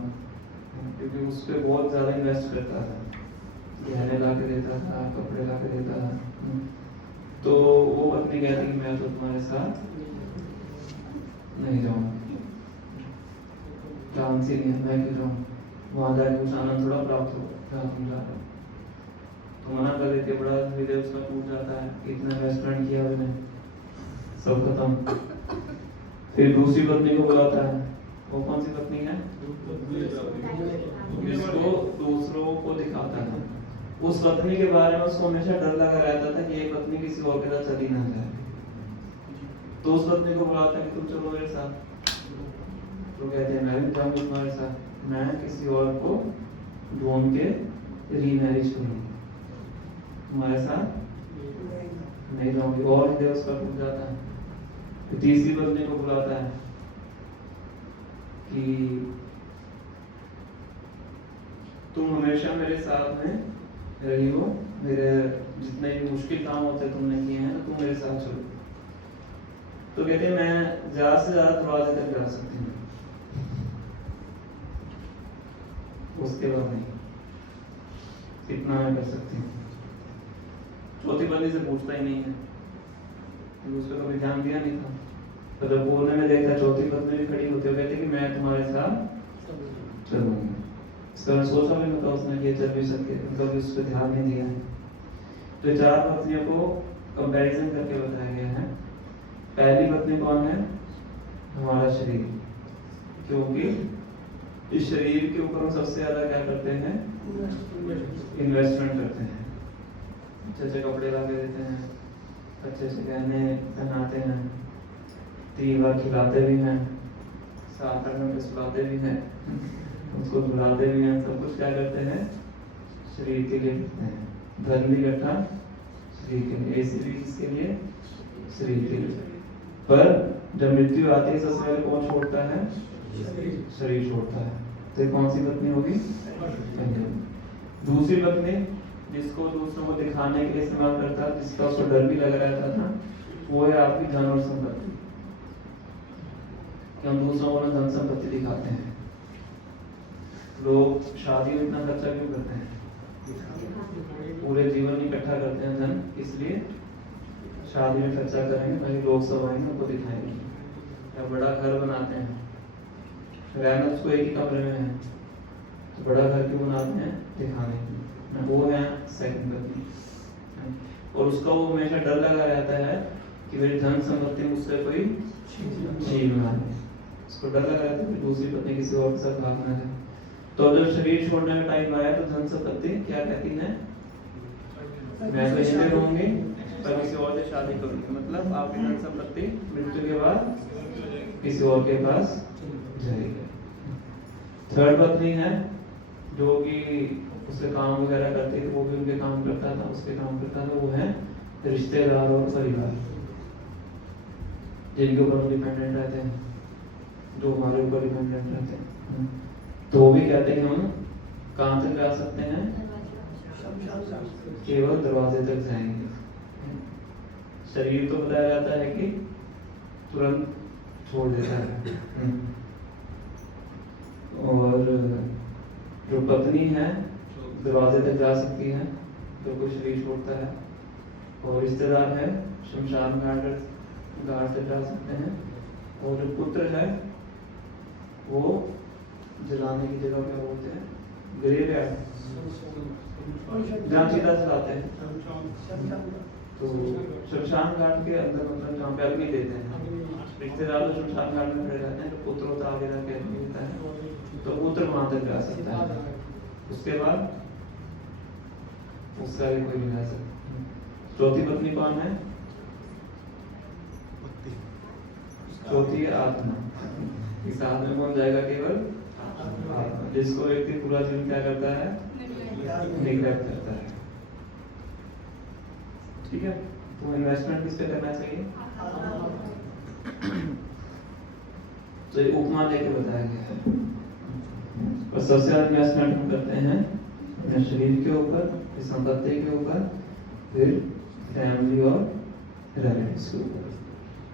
क्योंकि उस पर बहुत ज्यादा इन्वेस्ट करता था, गहने ला के देता था, कपड़े ला के देता था। तो वो पत्नी कहती कि मैं तो तुम्हारे साथ नहीं जाऊंगी, चांस ही नहीं है, मैं क्यों जाऊँ वहां जाके कुछ आनंद थोड़ा प्राप्त हो जहाँ तुम जा रहे हो। तो मना कर देते, बड़ा हृदय उसका टूट जाता है, इतना इन्वेस्टमेंट किया मैंने, सब खत्म। फिर दूसरी पत्नी को बुलाता है, वो कौन सी पत्नी है? जिसको दूसरों को दिखाता था। उस पत्नी के बारे में उसको हमेशा डर लगा रहता था कि ये पत्नी किसी और के साथ चली ना जाए। तो उस पत्नी को बुलाता है कि तुम चलो मेरे साथ। तो कहते हैं मैं भी जाऊंगी तुम्हारे साथ, मैं किसी और को ढूंढ के रीमैरिज करूंगी, तुम्हारे साथ नहीं जाऊंगी। और हृदय उसका टूट जाता है। तो तीसरी पत्नी को बुलाता है कि तुम हमेशा मेरे साथ में रही हो, मेरे जितने भी मुश्किल काम होते तुमने किए हैं, तुम मेरे साथ चलो। तो कहते हैं मैं ज्यादा से ज्यादा दरवाजे तक जा सकती हूँ, उसके बाद नहीं, इतना मैं कर सकती हूँ। चौथी पत्नी से पूछता ही नहीं है, उस पर कभी ध्यान दिया नहीं था। तो जब कोने में देखा चौथी पत्नी भी खड़ी होती है, कहती कि मैं तुम्हारे साथ चलूंगी। इसका सोचा भी मतलब उसने कि चल भी सके, कभी उस पर ध्यान नहीं दिया है। तो 4 पत्नियों को कंपैरिजन करके बताया गया है। पहली पत्नी कौन है? हमारा शरीर, क्योंकि इस शरीर के ऊपर हम सबसे ज्यादा क्या करते हैं? इन्वेस्टमेंट करते हैं। अच्छे अच्छे कपड़े ला के देते हैं, अच्छे अच्छे गहने पहनाते हैं, 3 बार खिलाते भी हैं, 7-8 घंटे सुलाते भी हैं, उसको बुलाते भी हैं। सब कुछ क्या करते हैं? शरीर के लिए करते हैं। धन भी इकट्ठा शरीर के लिए, शरीर किसके लिए? शरीर के लिए। पर जब मृत्यु आती है सबसे पहले कौन छोड़ता है? शरीर छोड़ता है। तो कौन सी पत्नी होगी? दूसरी पत्नी जिसको दूसरों को दिखाने के लिए इस्तेमाल करता, जिसका उसको डर भी लगा रहता था, वो है आपकी धन और संपत्ति। कि हम दूसरों को धन संपत्ति दिखाते हैं। लोग शादी में इतना खर्चा क्यों करते हैं? पूरे जीवन इकट्ठा करते हैं धन, इसलिए शादी में खर्चा करेंगे ताकि लोग सब आएंगे उनको दिखाएंगे। या बड़ा घर बनाते हैं, रहना उसको एक ही कमरे में है, तो बड़ा घर क्यों बनाते हैं? दिखाने के लिए। वो है सेकंड पत्नी। और उसका वो हमेशा डर लगा रहता है कि मेरी धन संपत्ति मुझसे कोई छीन ना ले। उसको डर लगा रहता है कि दूसरी पत्नी किसी और के साथ भाग ना जाए। तो जब शरीर छोड़ने का टाइम आया तो धन संपत्ति क्या कहती है? मैं तो यहीं रहूंगी, पर किसी और से शादी करूंगी। मतलब आपकी धन संपत्ति मृत्यु के बाद किसी और के पास जाएगी। थर्ड पत्नी है जो कि उससे काम वगैरह करते थे, वो भी उनके काम करता था, उसके काम करता था। वो है रिश्तेदार और परिवार, जिनके ऊपर हम डिपेंडेंट रहते हैं, जो हमारे ऊपर डिपेंडेंट रहते हैं। तो वो भी कहते हैं हम कहाँ तक जा सकते हैं? केवल दरवाजे तक जाएंगे। शरीर तो बताया जाता है कि तुरंत छोड़ देता है। और जो पत्नी है दरवाजे तक जा सकती है, तो कोई शरीर छोड़ता है। और रिश्तेदार है शमशान घाट तक जा सकते हैं। और जो पुत्र है वो जलाने की जगह क्या बोलते हैं? ग्रेवयार्ड, जहाँ चिता जलाते हैं। तो शमशान घाट के अंदर मतलब जहाँ पे अग्नि देते हैं, रिश्तेदार तो शमशान घाट में खड़े रहते हैं, तो पुत्र होता आगे जाके अग्नि देता है। तो पुत्र वहां तक जा सकता है, उसके बाद उसका भी कोई नहीं जा सकता। चौथी पत्नी कौन है? चौथी है आत्मा। इस आत्मा में कौन जाएगा? केवल आत्मा, जिसको व्यक्ति पूरा जीवन क्या करता है? निग्लेक्ट करता है। ठीक है, तो इन्वेस्टमेंट किस पे करना चाहिए? तो ये उपमा देके बताया गया है। और सबसे ज्यादा इन्वेस्टमेंट हम करते हैं अपने शरीर के ऊपर, संपत्ति के ऊपर, फिर फैमिली और रिलेटिव्स के ऊपर,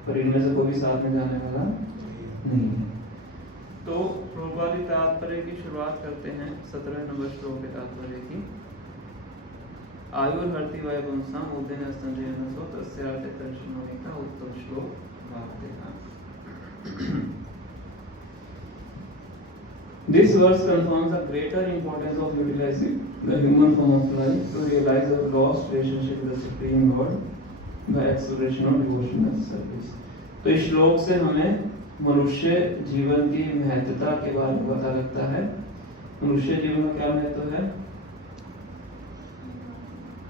पर इनमें से कोई भी साथ में जाने वाला नहीं है। तो प्रभुपाद तात्पर्य की शुरुआत करते हैं 17 नंबर श्लोक के तात्पर्य की। आयुर्हर्ति वै वंशम उद्यन संजयनसो तस्यार्थे दर्शनोनिका उत्तम श्लोक वाक्य। This verse confirms the greater importance of utilizing the human form of life to realize our lost relationship with the Supreme Lord by acceleration of devotional service. तो इस श्लोक से हमें मनुष्य जीवन की महत्वता के बारे में पता लगता है। मनुष्य जीवन का क्या महत्व है?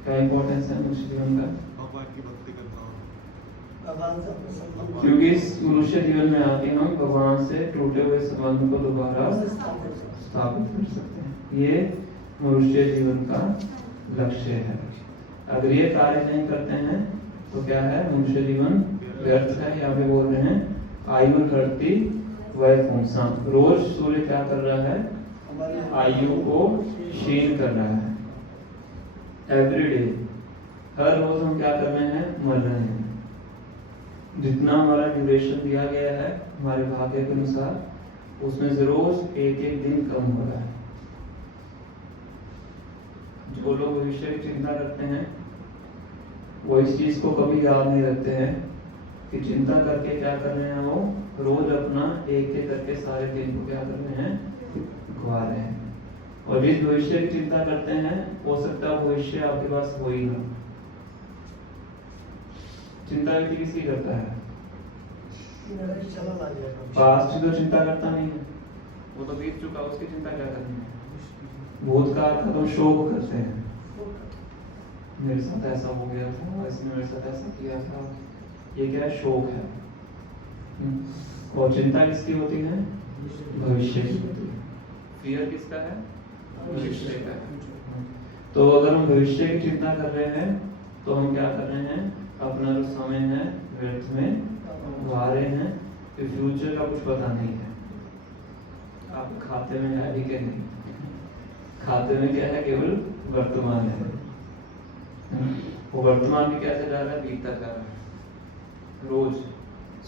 क्या इम्पोर्टेंस है मनुष्य जीवन का? भगवान की भक्ति करना हो, भगवान से अपना संबंध क्योंकि इस मनुष्य जीवन में आके हम भगवान से टूटे हुए संबंध को दोबारा स्थापित कर सकते हैं। ये मनुष्य जीवन का लक्ष्य है। अगर ये कार्य नहीं करते हैं तो क्या है? मनुष्य जीवन व्यर्थ है। यहाँ पे बोल रहे हैं आयुर्हर्ति वै पुंसाम। रोज सूर्य क्या कर रहा है? आयु को क्षीण कर रहा है। एवरी डे, हर रोज हम क्या कर रहे हैं? मर रहे हैं। जितना हमारा ड्यूरेशन दिया गया है हमारे भाग्य के अनुसार, उसमें से रोज एक एक दिन कम हो रहा है। जो लोग भविष्य की चिंता करते हैं वो इस चीज को कभी याद नहीं रखते हैं कि चिंता करके क्या कर रहे हैं, वो रोज अपना एक एक करके सारे दिन को क्या कर रहे हैं? गवा रहे हैं। और जिस भविष्य की चिंता करते हैं हो सकता है भविष्य आपके पास हो ही ना। चिंता व्यक्ति किसकी करता है? पास्ट की तो चिंता करता नहीं है, वो तो बीत चुका, उसकी चिंता क्या करनी है? भूतकाल का तो शोक करते हैं, मेरे साथ ऐसा हो गया था, इसने मेरे साथ ऐसा किया था। ये क्या है? शोक है। और चिंता किसकी होती है? भविष्य की होती है। फियर किसका है? भविष्य का है। तो अगर हम भविष्य की चिंता कर रहे हैं तो हम क्या कर रहे हैं? अपना जो समय है व्यर्थ में गवा रहे हैं, कि फ्यूचर का कुछ पता नहीं है। आप खाते में है भी क्या नहीं? खाते में क्या है? केवल वर्तमान है। वो वर्तमान भी कैसे जा रहा है? बीतता जा रहा है। रोज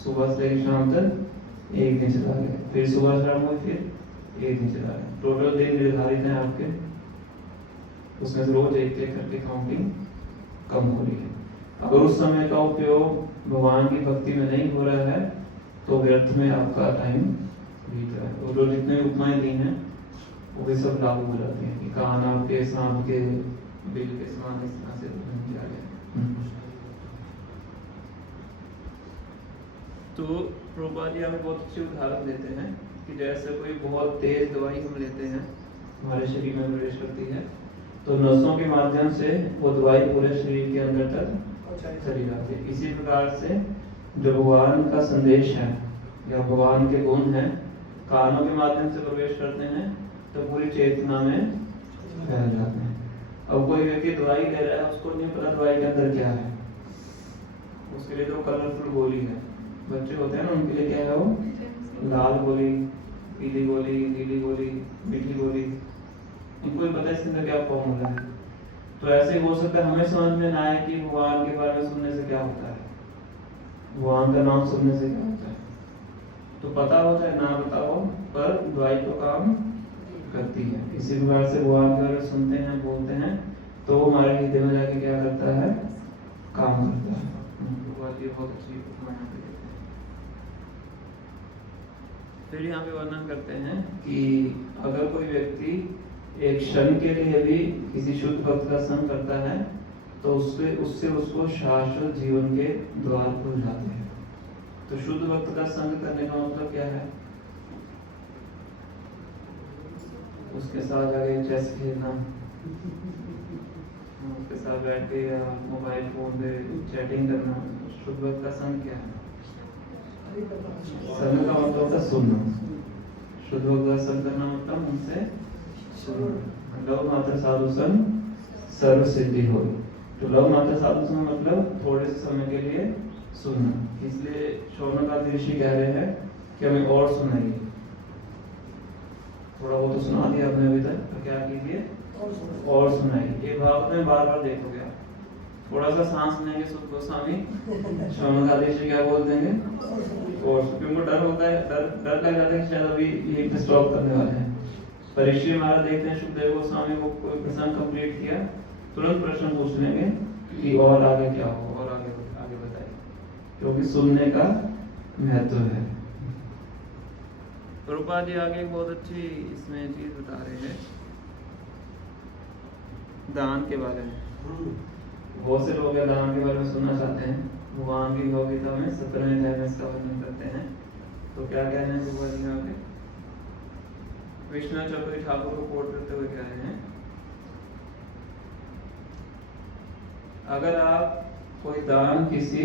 सुबह से लेकर शाम तक एक दिन चला गया, फिर सुबह शाम हुई, फिर एक दिन चला गया। टोटल दिन निर्धारित है आपके, उसमें से रोज एक एक करके काउंटिंग कम हो रही है। अगर उस समय का उपयोग भगवान की भक्ति में नहीं हो रहा है तो व्यर्थ में आपका टाइम बीत रहा है। और जो जितने उपमाएं दी हैं वो भी सब लागू हो जाती हैं कि कान आपके सांप के बिल के समान इस तरह से बन किया गया। तो प्रभुपाद जी हमें बहुत अच्छी उदाहरण देते हैं कि जैसे कोई बहुत तेज दवाई हम लेते हैं, हमारे शरीर में प्रवेश करती है, तो नसों के माध्यम से वो दवाई पूरे शरीर के अंदर तक चली जाती है। इसी प्रकार से जो भगवान का संदेश है या भगवान के गुण है, कानों के माध्यम से प्रवेश करते हैं तो पूरी चेतना में फैल जाते हैं। अब कोई व्यक्ति दवाई ले रहा है, उसको नहीं पता दवाई के अंदर क्या है, उसके लिए तो कलरफुल गोली है। बच्चे होते हैं ना, उनके लिए क्या है? वो लाल गोली, पीली गोली, नीली गोली, मीठी गोली, उनको भी पता है इसके अंदर क्या फॉर्मूला है। तो ऐसे हो सकता है हमें समझ में ना आए कि भगवान के बारे में सुनने से क्या होता है, भगवान का नाम सुनने से क्या होता है। तो पता होता है ना पता हो, पर दवाई तो काम करती है। इसी प्रकार से भगवान के बारे में सुनते हैं, बोलते हैं, तो वो हमारे हृदय में जाके क्या करता है? काम करता है। बहुत अच्छी उपमा देते हैं। फिर यहाँ पे वर्णन करते हैं कि अगर कोई व्यक्ति एक क्षण के लिए भी किसी शुद्ध भक्त का संग करता है तो उससे उसको शाश्वत जीवन के द्वार खुल जाते हैं। तो शुद्ध भक्त का संग करने का मतलब क्या है? उसके साथ जाके चेस खेलना, उसके साथ बैठ के या मोबाइल फोन पे चैटिंग करना, शुद्ध भक्त का संग क्या है? संग का मतलब होता है सुनना। शुद्ध भक्त का संग करना मतलब उनसे सुनना। लव मात्र साधु संग सर्व सिद्धि हो। तो लव मात्र साधु संग मतलब थोड़े से समय के लिए सुनना। इसलिए शौनकादि ऋषि कह रहे हैं कि हमें और सुनाइए। थोड़ा बहुत तो सुना दिया आपने अभी तक, तो क्या कीजिए और सुनाइए। ये भाव में बार बार देखोगे आप। थोड़ा सा सांस लेंगे सुख गोस्वामी शौनकादि ऋषि क्या बोल देंगे और, क्योंकि उनको डर होता है, डर लग जाता है कि शायद अभी यही पे स्टॉप करने वाले हैं। पर ऋषि महाराज देखते हैं सुखदेव गोस्वामी को कोई प्रसंग कंप्लीट किया, तुरंत प्रश्न पूछ लेंगे कि और आगे क्या हो, और आगे बताइए, क्योंकि सुनने का महत्व है। प्रभुपाद जी आगे एक बहुत अच्छी इसमें चीज बता रहे हैं दान के बारे में। बहुत से लोग दान के बारे में सुनना चाहते हैं। भगवान की भगवद्गीता में 17वें अध्याय में इसका वर्णन करते हैं। तो क्या कहना है प्रभुपाद जी आगे? विष्णु चौधरी ठाकुर को कोट करते हुए कह रहे हैं, अगर आप कोई दान किसी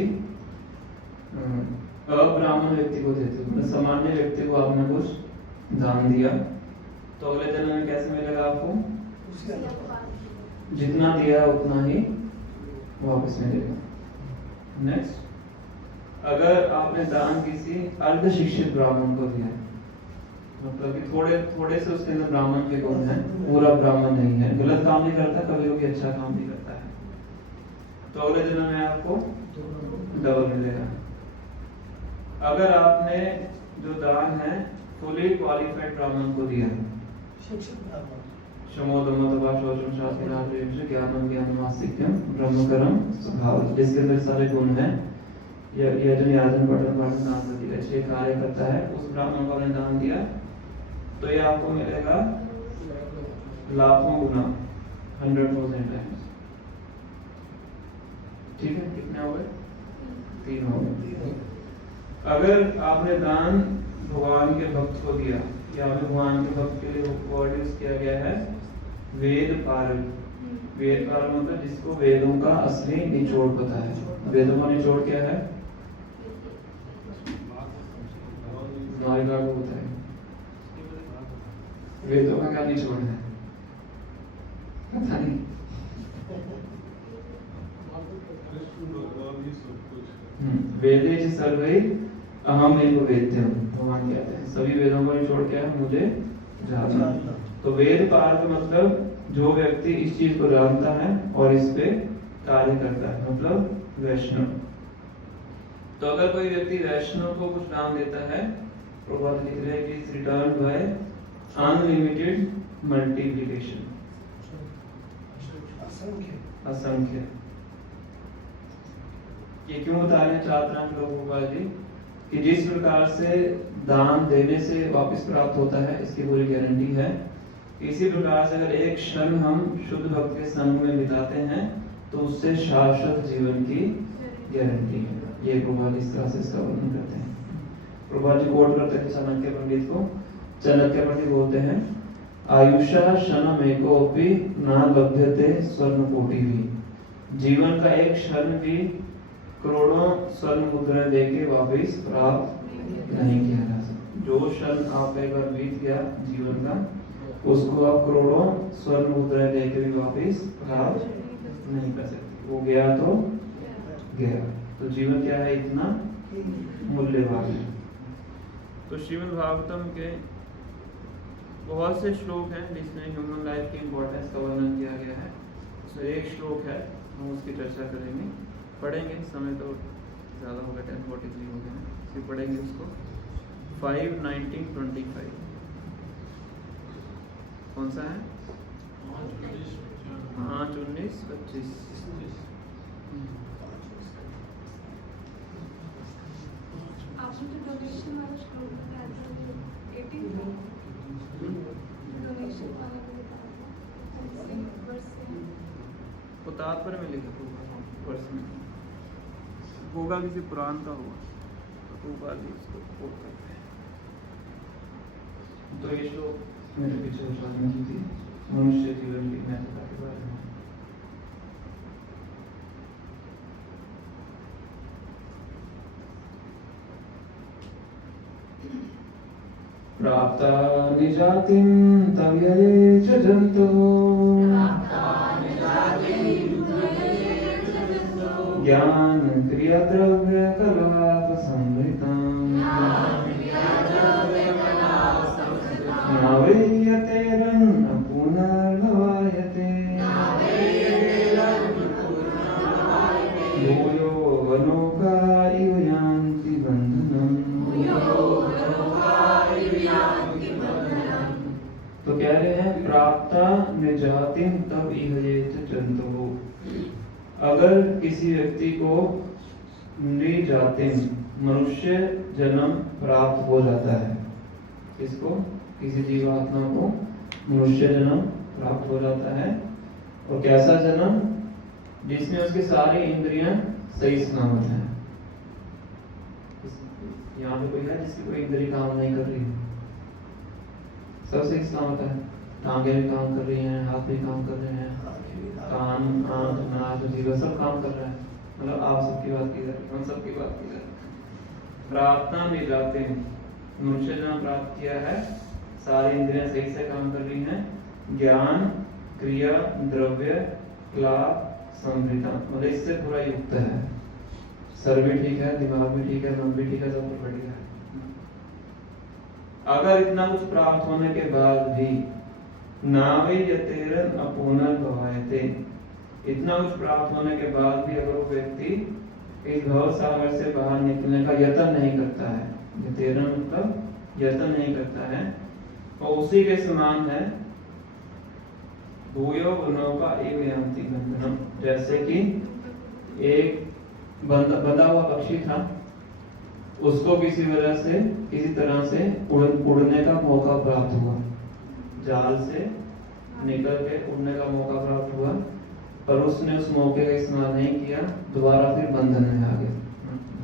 अब्राह्मण व्यक्ति को देते हो, मतलब सामान्य व्यक्ति को आपने कुछ दान दिया, तो अगले जन्म में कैसे मिलेगा आपको? जितना दिया उतना ही वापस मिलेगा। नेक्स्ट, अगर आपने दान किसी अर्ध शिक्षित ब्राह्मण को दिया, मतलब कि थोड़े से उसके अंदर ब्राह्मण के गुण हैं, पूरा ब्राह्मण नहीं है, गलत काम नहीं करता, कभी कभी अच्छा काम भी करता है, तो अगले जन्म में आपको डबल मिलेगा। अगर आपने जो दान है फुली क्वालिफाइड ब्राह्मण को दिया, ज्ञानम ज्ञानवासिक्यम ब्रह्मकरम स्वभाव, जिसके अंदर सारे गुण हैं, यजन याजन पठन पाठन दान प्रति अच्छे कार्य करता है, उस ब्राह्मण को आपने दान दिया तो ये आपको मिलेगा लाखों गुना, 100,000 टाइम्स। ठीक है, कितने हो गए? 3 हो गए। अगर आपने दान भगवान के भक्त को दिया, या भगवान के भक्त के लिए वर्ड यूज किया गया है वेद पारक। वेद पारक मतलब जिसको वेदों का असली निचोड़ पता है। वेदों का निचोड़ क्या है? नायिका को होता है। वेदों का क्या निचोड़ है पता नहीं। वेदे सर्वे अहम एको वेद्यम, भगवान कहते हैं सभी वेदों को निचोड़ क्या है? मुझे जानना। तो वेद पार मतलब जो व्यक्ति इस चीज को जानता है और इस पे कार्य करता है, मतलब वैष्णव। तो अगर कोई व्यक्ति वैष्णव को कुछ दान देता है, प्रभुपाद लिख रहे हैं कि is return by unlimited multiplication, असंख्य। ये क्यों बता रहे हैं छात्र प्रभुपाद जी कि जिस प्रकार से दान देने से वापस प्राप्त होता है, इसकी पूरी गारंटी है। इसी प्रकार से अगर एक क्षण हम शुद्ध भक्त के संग में बिताते हैं तो उससे शाश्वत जीवन की गारंटी है। ये प्रभुपाद इस तरह से इसका वर्णन करते हैं। प्रभुपाद जी कोट करते हैं चाणक्य पंडित को। चाणक्य पंडित बोलते हैं, आयुषा क्षणमेकोऽपि न लभ्यते स्वर्ण कोटि भी। जीवन का एक क्षण भी करोड़ों स्वर्ण मुद्राएं देके वापस प्राप्त नहीं किया जा सकता। जो क्षण आप एक बार बीत गया जीवन का, उसको आप करोड़ों स्वर्ण मुद्राएं देके भी वापस प्राप्त नहीं कर सकते। वो गया तो गया। तो जीवन क्या है? इतना मूल्यवान है। तो श्रीमद् भागवतम के बहुत से श्लोक हैं जिसमें ह्यूमन लाइफ की इम्पोर्टेंस का वर्णन किया गया है। तो एक श्लोक है, हम उसकी चर्चा करेंगे, पढ़ेंगे। समय तो ज़्यादा होगा, 10:43 हो गए हैं, फिर पढ़ेंगे उसको। 5:19-25 कौन सा है? 5:19-25। आपने जो डोनेशन वाला श्लोक बताया था, 18 था, डोनेशन वाला भी बताया था, वर्ष से वो तात्पर्य में लिखा होगा, वर्ष में होगा, किसी पुराण का होगा, तो होगा इसको कोट करते हैं। तो ये श्लोक मेरे पीछे कुछ बातें की थी मनुष्य जीवन की महत्वता के बारे में। प्राप्ता निजातिं तव्यये च जन्तुः ज्ञान क्रिया द्रव्य कलाप संवृतम् नावेयतेरन् पुनर्भवायते भूयो वनौका इव यान्ति बन्धनम्। तो कह रहे हैं प्राप्ता निजातिं तव इहयेत जन्तुः। अगर किसी व्यक्ति को निजातिं मनुष्य जन्म प्राप्त हो जाता है, किसको? किसी जीवात्मा को मनुष्य जन्म प्राप्त हो जाता है। और कैसा जन्म? जिसमें उसकी सारी इंद्रियां सही सलामत हैं। यहाँ पे कोई है जिसकी कोई इंद्री काम नहीं कर रही? सब सही सलामत है। टांगे भी काम कर रही हैं, हाथ भी काम कर रहे हैं, कान, आंख, नाक, जीवा सब काम कर रहा है। मतलब आप सबकी बात की जा रही है, हम सबकी बात की जा रही है। प्राप्ता निजातिं, मनुष्य जन्म प्राप्त किया है, सारी इंद्रियां सही से काम कर रही हैं। ज्ञान क्रिया द्रव्य क्लाप संवृता, मतलब इससे पूरा युक्त है। सर भी ठीक है, दिमाग भी ठीक है, मन भी ठीक है, सब कुछ बढ़िया है। अगर इतना कुछ प्राप्त होने के बाद भी नावे यतेरन अपुनर्भवायते, इतना कुछ प्राप्त होने के बाद भी अगर वो व्यक्ति इस भव सागर से बाहर निकलने का यत्न नहीं करता है, यतेरन मतलब यत्न नहीं करता है, और उसी के समान है भूयो वनौका इव यान्ति बन्धनम्। जैसे कि एक बंधा हुआ पक्षी था, उसको किसी वजह से किसी तरह से उड़ने का मौका प्राप्त हुआ, जाल से निकल के उड़ने का मौका प्राप्त हुआ, पर उसने उस मौके का इस्तेमाल नहीं किया, दोबारा फिर बंधन में आ गया।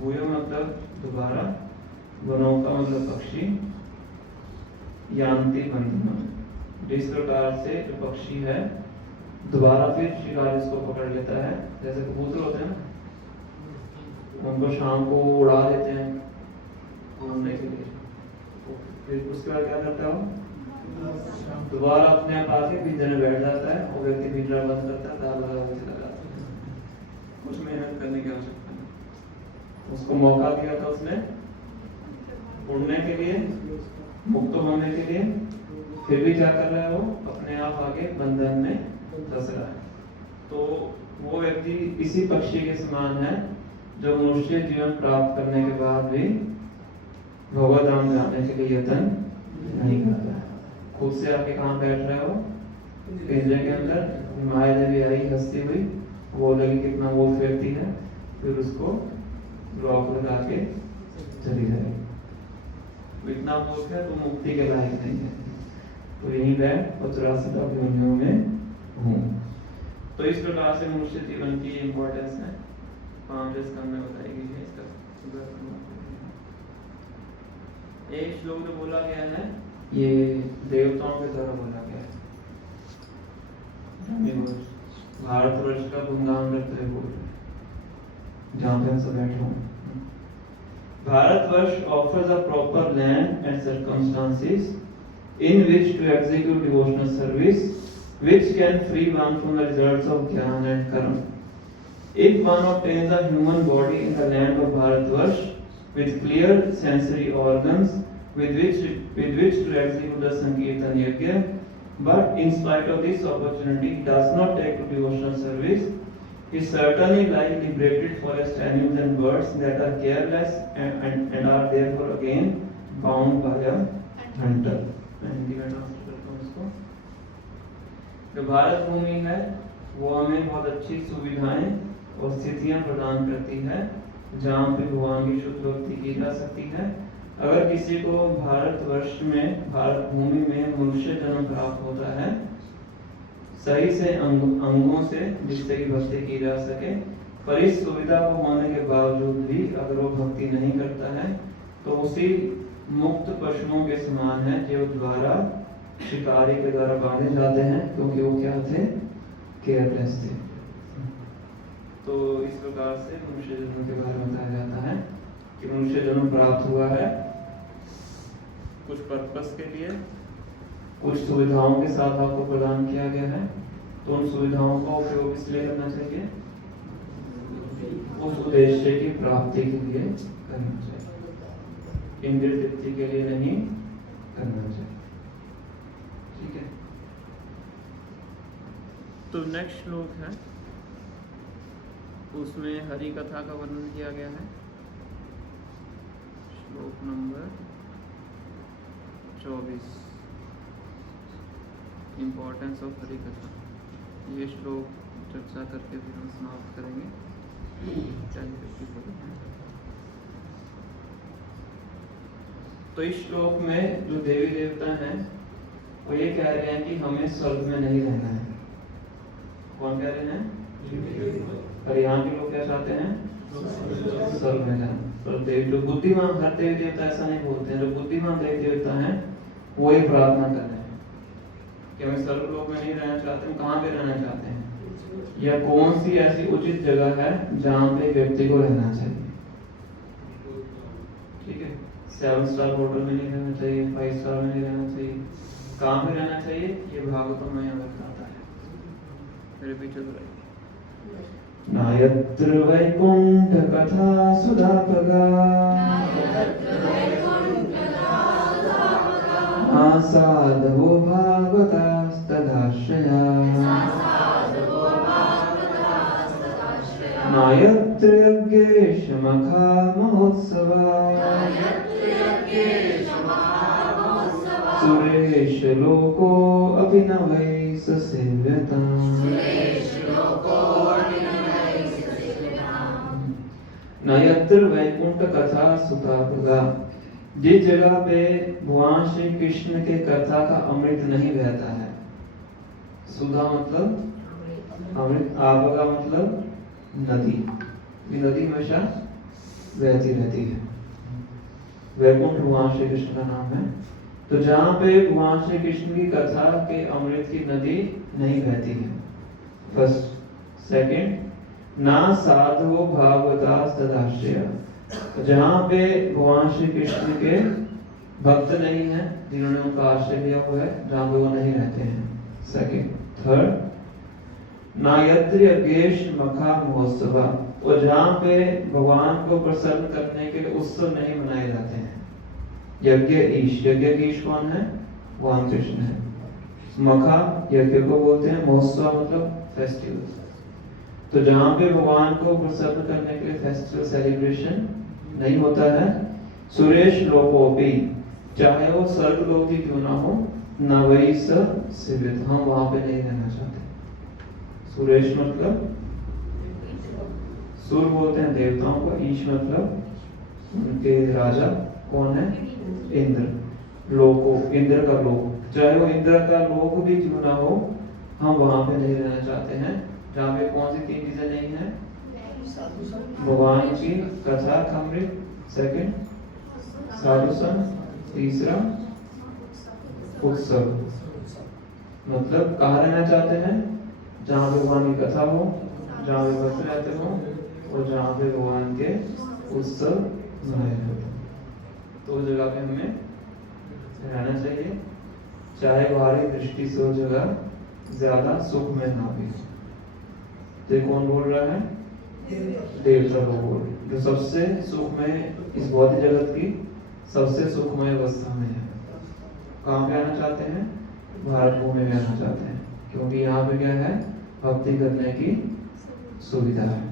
भूयो मतलब दोबारा, वनौका मतलब पक्षी, यान्ति बन्धनम्। जिस प्रकार से जो पक्षी है दोबारा फिर शिकार इसको पकड़ लेता है, जैसे कबूतर होते हैं ना, उनको शाम को उड़ा देते हैं घूमने के लिए, फिर उसके बाद क्या करता है वो दोबारा अपने आप आके पिंजरे में बैठ जाता है, और व्यक्ति पिंजरा बंद करता है, ताला लगा के चला जाता है। कुछ मेहनत करने की आवश्यकता नहीं। उसको मौका दिया था उसने उड़ने के लिए, मुक्त होने के लिए, फिर भी क्या कर रहा है वो अपने आप आगे बंधन में फंस रहा है। तो वो व्यक्ति इसी पक्षी के समान है जो मनुष्य जीवन प्राप्त करने के बाद भी भगवद्धाम जाने के लिए यत्न नहीं करता है। खुद से आके कहाँ बैठ रहा है वो? पिंजरे के अंदर। माया देवी आई हंसती हुई, वो लगी कितना वो व्यक्ति है, फिर उसको लॉक लगा के चली जाएगी। इतना मूर्ख है तो मुक्ति के लायक नहीं है, तो यही बैठ और 84 योनियों में हूँ। तो इस प्रकार से मनुष्य जीवन की इम्पोर्टेंस है 5 स्कंद में बताई गई है। इसका एक श्लोक जो बोला गया है ये देवताओं के द्वारा बोला गया है। भारतवर्ष का गुणगान करते हुए बोल रहे जहाँ पे हम सब बैठे हों। Bharatvarsh offers a proper land and circumstances in which to execute devotional service, which can free one from the results of jnana and karma. If one obtains a human body in the land of Bharatvarsh with clear sensory organs with which to execute the Sankirtan Yajna, but in spite of this opportunity does not take to devotional service, he certainly lies liberated forest animals and birds that are careless and are therefore again bound by a hunter. जो भारत भूमि है वो हमें बहुत अच्छी सुविधाएं और स्थितियां प्रदान करती है जहाँ पे भगवान की शुद्ध भक्ति की जा सकती है। अगर किसी को भारतवर्ष में, भारत भूमि में मनुष्य जन्म प्राप्त होता है सही से अंगों से जिससे कि भक्ति की जा सके, पर इस सुविधा को होने के बावजूद भी अगर वो भक्ति नहीं करता है तो उसी मुक्त पशुओं के समान है जो द्वारा शिकारी के द्वारा बांधे जाते हैं, क्योंकि वो क्या थे, केयरलेस थे। तो इस प्रकार से मनुष्य जन्म के बारे में बताया जाता है कि मनुष्य जन्म प्राप्त हुआ है कुछ पर्पस के लिए, कुछ सुविधाओं के साथ आपको प्रदान किया गया है। तो उन सुविधाओं का उपयोग इसलिए करना चाहिए, उस उद्देश्य की प्राप्ति के लिए करना चाहिए, इंद्रिय तृप्ति के लिए नहीं करना चाहिए। ठीक है। तो नेक्स्ट श्लोक है, उसमें हरि कथा का वर्णन किया गया है। श्लोक नंबर 24, इम्पोर्टेंस ऑफ हरि कथा। ये श्लोक चर्चा करके फिर हम समाप्त करेंगे। तो इस श्लोक में जो देवी देवता हैं वो ये कह रहे हैं कि हमें स्वर्ग में नहीं रहना है। कौन कह रहे हैं? और यहाँ के लोग क्या चाहते हैं? स्वर्ग में जाना। और देवी जो बुद्धिमान, हर देवी देवता ऐसा नहीं बोलते हैं, जो बुद्धिमान देवी देवता हैं वो ये प्रार्थना कर रहे हैं कि हमें स्वर्ग लोक में नहीं रहना चाहते, हम कहाँ पे रहना चाहते हैं, या कौन सी ऐसी उचित जगह है जहाँ पे व्यक्ति को रहना चाहिए। ठीक है, 7 स्टार होटल में नहीं रहना चाहिए, 5 स्टार में नहीं रहना चाहिए, कहाँ पे रहना चाहिए, ये भागवतम में यहाँ बताता है। मेरे पीछे तो रहिए। नायत्र वैकुंठ कथा सुधापगा आसादवो भागवतास्तदाश्रया नायत्र यज्ञेश मखा महोत्सवा सुरेश लोको अभिनवै ससेव्यताम्। नयत्र वैकुंठ कथा सुधापगा, जिस जगह पे भगवान श्री कृष्ण के कथा का अमृत नहीं बहता है। सुधा मतलब अमृत, आपगा मतलब नदी, ये नदी हमेशा बहती रहती है। वैकुंठ भगवान श्री कृष्ण का नाम है। तो जहाँ पे भगवान श्री कृष्ण की कथा के अमृत की नदी नहीं बहती है। फर्स्ट। सेकंड, ना साधु भागवता सदाश्रय, जहाँ पे भगवान श्री कृष्ण के भक्त नहीं है, जिन्होंने उनका आश्रय लिया हुआ है, जहाँ पे वो नहीं रहते हैं। सेकंड। थर्ड, ना यत्र यज्ञेश मखा महोत्सव, और जहाँ पे भगवान को प्रसन्न करने के लिए उत्सव नहीं मनाए जाते हैं। यज्ञ ईश, यज्ञ ईश कौन है? भगवान कृष्ण है। मखा यज्ञ को बोलते हैं, महोत्सव मतलब फेस्टिवल। तो जहाँ पे भगवान को प्रसन्न करने के लिए फेस्टिवल सेलिब्रेशन नहीं होता है, सुरेश लोको भी, चाहे वो स्वर्ग लोक ही क्यों ना हो, न वही सेवित, हम वहां पे नहीं रहना चाहते। सुरेश मतलब सुर बोलते हैं देवताओं को, ईश मतलब उनके राजा कौन है? इंद्र। लोको, इंद्र का लोक, चाहे वो इंद्र का लोक भी क्यों ना हो, हम वहां पे नहीं रहना चाहते हैं। जहाँ पे कौन सी 3 चीजें नहीं है? भगवान की कथा का अमृत, सेकंड साधु संग, तीसरा उत्सव। मतलब कहाँ रहना चाहते हैं? जहाँ पे भगवान की कथा हो, जहाँ पे भक्त रहते हो, और जहाँ पे भगवान के उत्सव मनाए जाते हैं, तो उस जगह पे हमें रहना चाहिए, चाहे बाहरी दृष्टि से वो जगह ज्यादा सुख में ना भी। तो कौन बोल रहा है? देवता लोग बोल रहे, जो सबसे सुख में, इस भौतिक जगत की सबसे सुखमय अवस्था में है। कहाँ पे आना चाहते हैं? भारत भूमि में आना चाहते हैं, क्योंकि यहाँ पे क्या है? भक्ति करने की सुविधा है।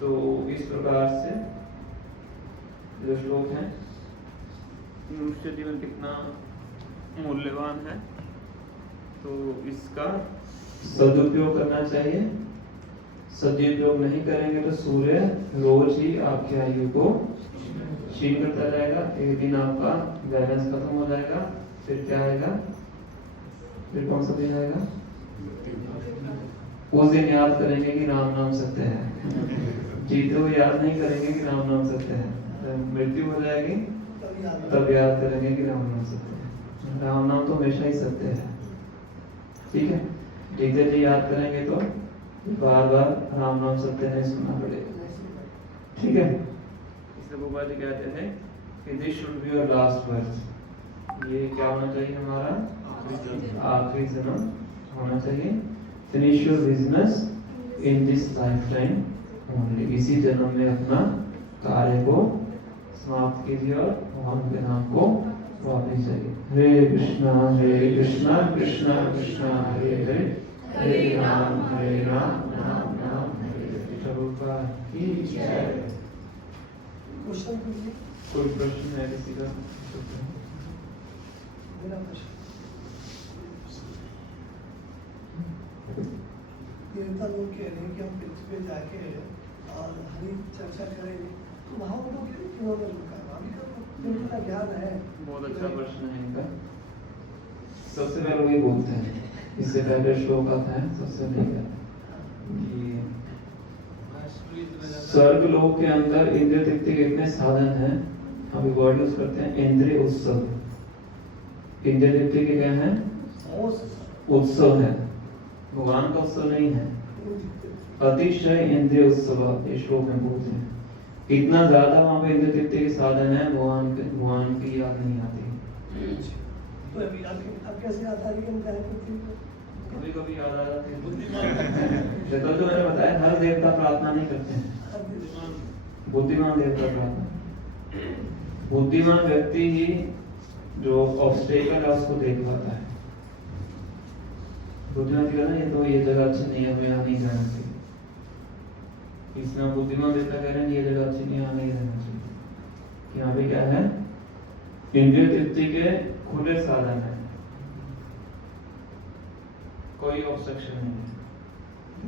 तो इस प्रकार से जो श्लोक है, मनुष्य जीवन कितना मूल्यवान है, तो इसका सदुपयोग करना चाहिए। सदुपयोग नहीं करेंगे तो सूर्य रोज ही आपकी आयु को क्षीण करता जाएगा। एक दिन आपका बैलेंस खत्म हो जाएगा, फिर क्या आएगा? फिर कौन सा दिन आएगा? उस दिन याद करेंगे कि राम नाम सत्य है। जीते हुए याद नहीं करेंगे कि राम नाम सत्य है। जब मृत्यु हो जाएगी तब याद करेंगे कि राम नाम सत्य है। राम नाम तो हमेशा ही सत्य है। ठीक है, जितने जी याद करेंगे तो बार बार राम नाम सत्य नहीं सुनना पड़ेगा। ठीक है, इसलिए बाबा जी कहते हैं कि this should be your last word. ये क्या होना चाहिए हमारा आखिरी जन्म होना चाहिए। Finish your business in this life time only. इसी जन्म में अपना कार्य को समाप्त कीजिए और भगवान के नाम को वापस जाइए। हरे कृष्णा कृष्णा कृष्णा हरे हरे, हरे राम राम राम हरे हरे। प्रभुपाद की जय। क्वेश्चन पूछिए। कोई प्रश्न है किसी का? मेरा प्रश्न देवता लोग कह रहे हैं कि हम पृथ्वी पे जाके और हरी चर्चा करेंगे, तो वहाँ वो लोग क्यों रुका? अभी तो उनका ज्ञान है। बहुत अच्छा प्रश्न है इनका। सबसे पहले वही बोलते हैं, इससे पहले श्लोक आता है, सबसे पहले कि स्वर्ग लोक के अंदर इंद्रिय तृप्ति के इतने साधन हैं। अभी वर्ड यूज करते हैं इंद्रिय उत्सव। इंद्रिय तृप्ति के क्या है? उत्सव है, भगवान का उत्सव नहीं है। अतिशय इंद्रिय उत्सव ये श्लोक में बोलते हैं। इतना ज्यादा वहाँ पे इंद्रिय तृप्ति के साधन है, भगवान की याद नहीं आती। तो अभी आप कैसे याद आ रही है? हम क्या करते हैं? कभी कभी याद आ जाती है। बुद्धिमान जो मैंने बताया, हर देवता प्रार्थना नहीं करते हैं। बुद्धिमान देवता प्रार्थना। बुद्धिमान व्यक्ति ही जो ऑब्स्टेकल है उसको देख पाता है। बुद्धिमान कहता है ये तो ये जगह अच्छी नहीं है, हमें यहाँ नहीं जाना चाहिए। इसमें बुद्धिमान देवता कह रहे हैं ये जगह अच्छी नहीं है, यहाँ नहीं रहना चाहिए। यहाँ पे क्या है? इंद्रिय तृप्ति के खुले साधन है, कोई ऑब्स्ट्रक्शन नहीं है।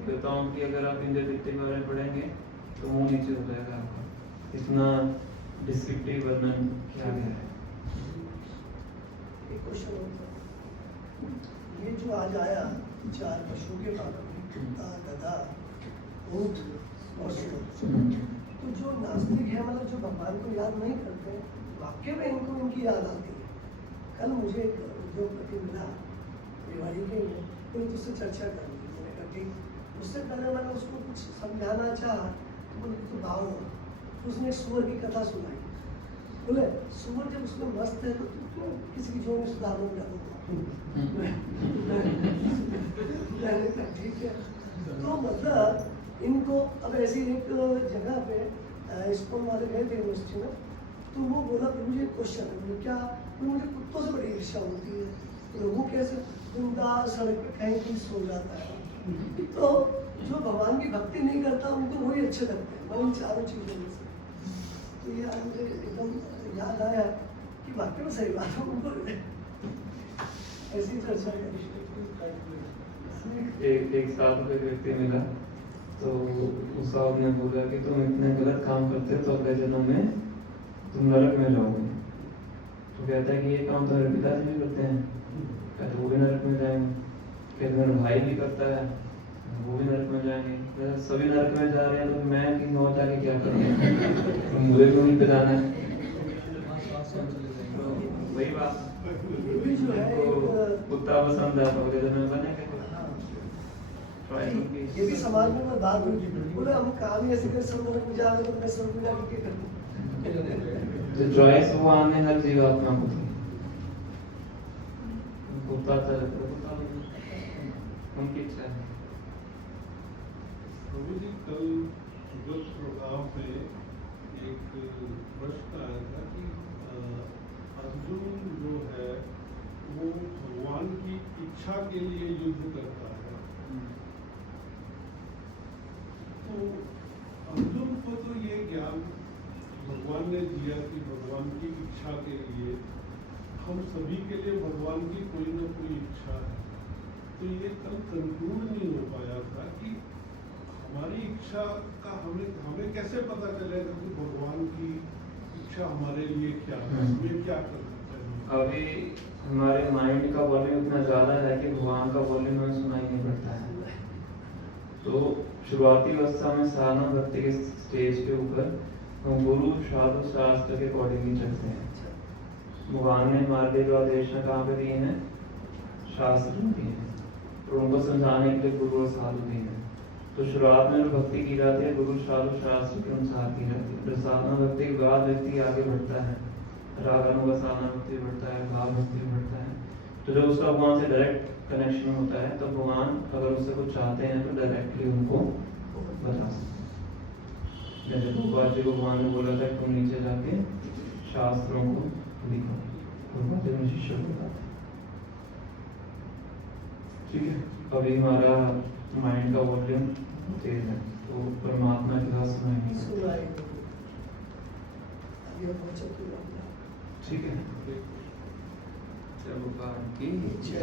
देवताओं की अगर आप इंद्रिय तृप्ति के बारे में पढ़ेंगे तो मुंह नीचे हो जाएगा आपका, इतना डिस्क्रिप्टिव वर्णन किया गया है। एक क्वेश्चन होता है, ये जो आज आया 4 पशुओं के बारे में, कुत्ता, गधा, ऊंट और सूअर, तो जो नास्तिक है, मतलब जो भगवान को याद नहीं करते, वाक्य में इनको इनकी याद आती है। कल मुझे एक उद्योगपति मिला रेवाड़ी के में, तो उससे चर्चा कर ली। मैंने कहा ठीक। उससे पहले मैंने उसको कुछ समझाना चाहा तो बोले तो भाव, तो उसने सूअर की कथा सुनाई। बोले सूअर जब उसमें मस्त है तो तू क्यों किसी की जोड़ में सुधारने लगूंगा? ठीक है। तो मतलब इनको अब ऐसी एक जगह पे स्कूल वाले गए थे यूनिवर्सिटी में, तो वो बोला प्रभु जी क्वेश्चन है। बोले क्या? मुझे कुत्तों से बड़ी ईर्ष्या होती है। तो वो कैसे? जिंदा सड़क पे कहीं भी सो जाता है। तो जो भगवान की भक्ति नहीं करता उनको वही अच्छे लगते हैं, इन चारों चीजों में से। तो ये आज मुझे एकदम याद आया कि वाकई में सही बात है, उनको ऐसी चर्चा करी। एक साधु को एक व्यक्ति मिला, तो उस साधु ने बोला कि तुम इतने गलत काम करते हो तो अगले जन्म में तुम नरक में जाओगे। तो कहता है कि ये काम तो मेरे पिताजी भी करते हैं, कहते वो भी नरक में जाएंगे। कहते मेरा भाई भी करता है, वो भी नरक में जाएंगे। सभी नरक में जा रहे हैं तो मैं कि नौ जाके क्या करूँगा? मुझे भी वहीं पे जाना है। वही बात, कुत्ता पसंद है तो अगले जन्म में बनेंगे। ये भी समाज में मैं बात हुई, बोले हम काम ही ऐसे कर स्वर्ग में जाके तो मैं स्वर्ग में जाके क्या करूँ? तो चॉइस भगवान ने हर जीवात्मा को दी। कुत्ता चले तो कुत्ता उनकी इच्छा है। प्रभु जी कल सुगत प्रोग्राम में एक प्रश्न आया था कि अर्जुन जो है वो भगवान की इच्छा के लिए युद्ध करता है। तो अर्जुन को तो ये ज्ञान भगवान ने दिया कि भगवान की इच्छा के लिए, हम सभी के लिए भगवान की कोई ना कोई इच्छा है। तो ये कल कंक्लूड नहीं हो पाया था कि हमारी इच्छा का हमें कैसे पता चलेगा कि भगवान की इच्छा हमारे लिए क्या है, हमें क्या करना चाहिए। अभी हमारे माइंड का वॉल्यूम इतना ज्यादा है कि भगवान का वॉल्यूम हमें सुनाई नहीं पड़ता है। तो शुरुआती अवस्था में साधना भक्ति के स्टेज के ऊपर हम गुरु साधु शास्त्र के अकॉर्डिंग ही चलते हैं। भगवान ने हमारे लिए जो आदेश है कहाँ पे दिए हैं? शास्त्र में दिए हैं। तो उनको समझाने के लिए गुरु और साधु दिए हैं। तो शुरुआत में जो भक्ति की जाती है गुरु साधु शास्त्र के अनुसार की जाती है। फिर साधना भक्ति के बाद व्यक्ति आगे बढ़ता है, रागानुगा साधना भक्ति बढ़ता है, भाव भक्ति बढ़ता है। तो जब उसका भगवान से डायरेक्ट कनेक्शन होता है तो भगवान अगर उससे कुछ चाहते हैं तो डायरेक्टली उनको बता सकते हैं। जैसे भगवान जी को भगवान ने बोला था तुम नीचे जाके शास्त्रों को लिखो, भगवान जी शिष्यों को बताते। ठीक है, अभी हमारा माइंड का वॉल्यूम तेज है तो परमात्मा की बात सुनाएंगे। सुनाई आगे पहुंचे तो ठीक है, जब भगवान की जय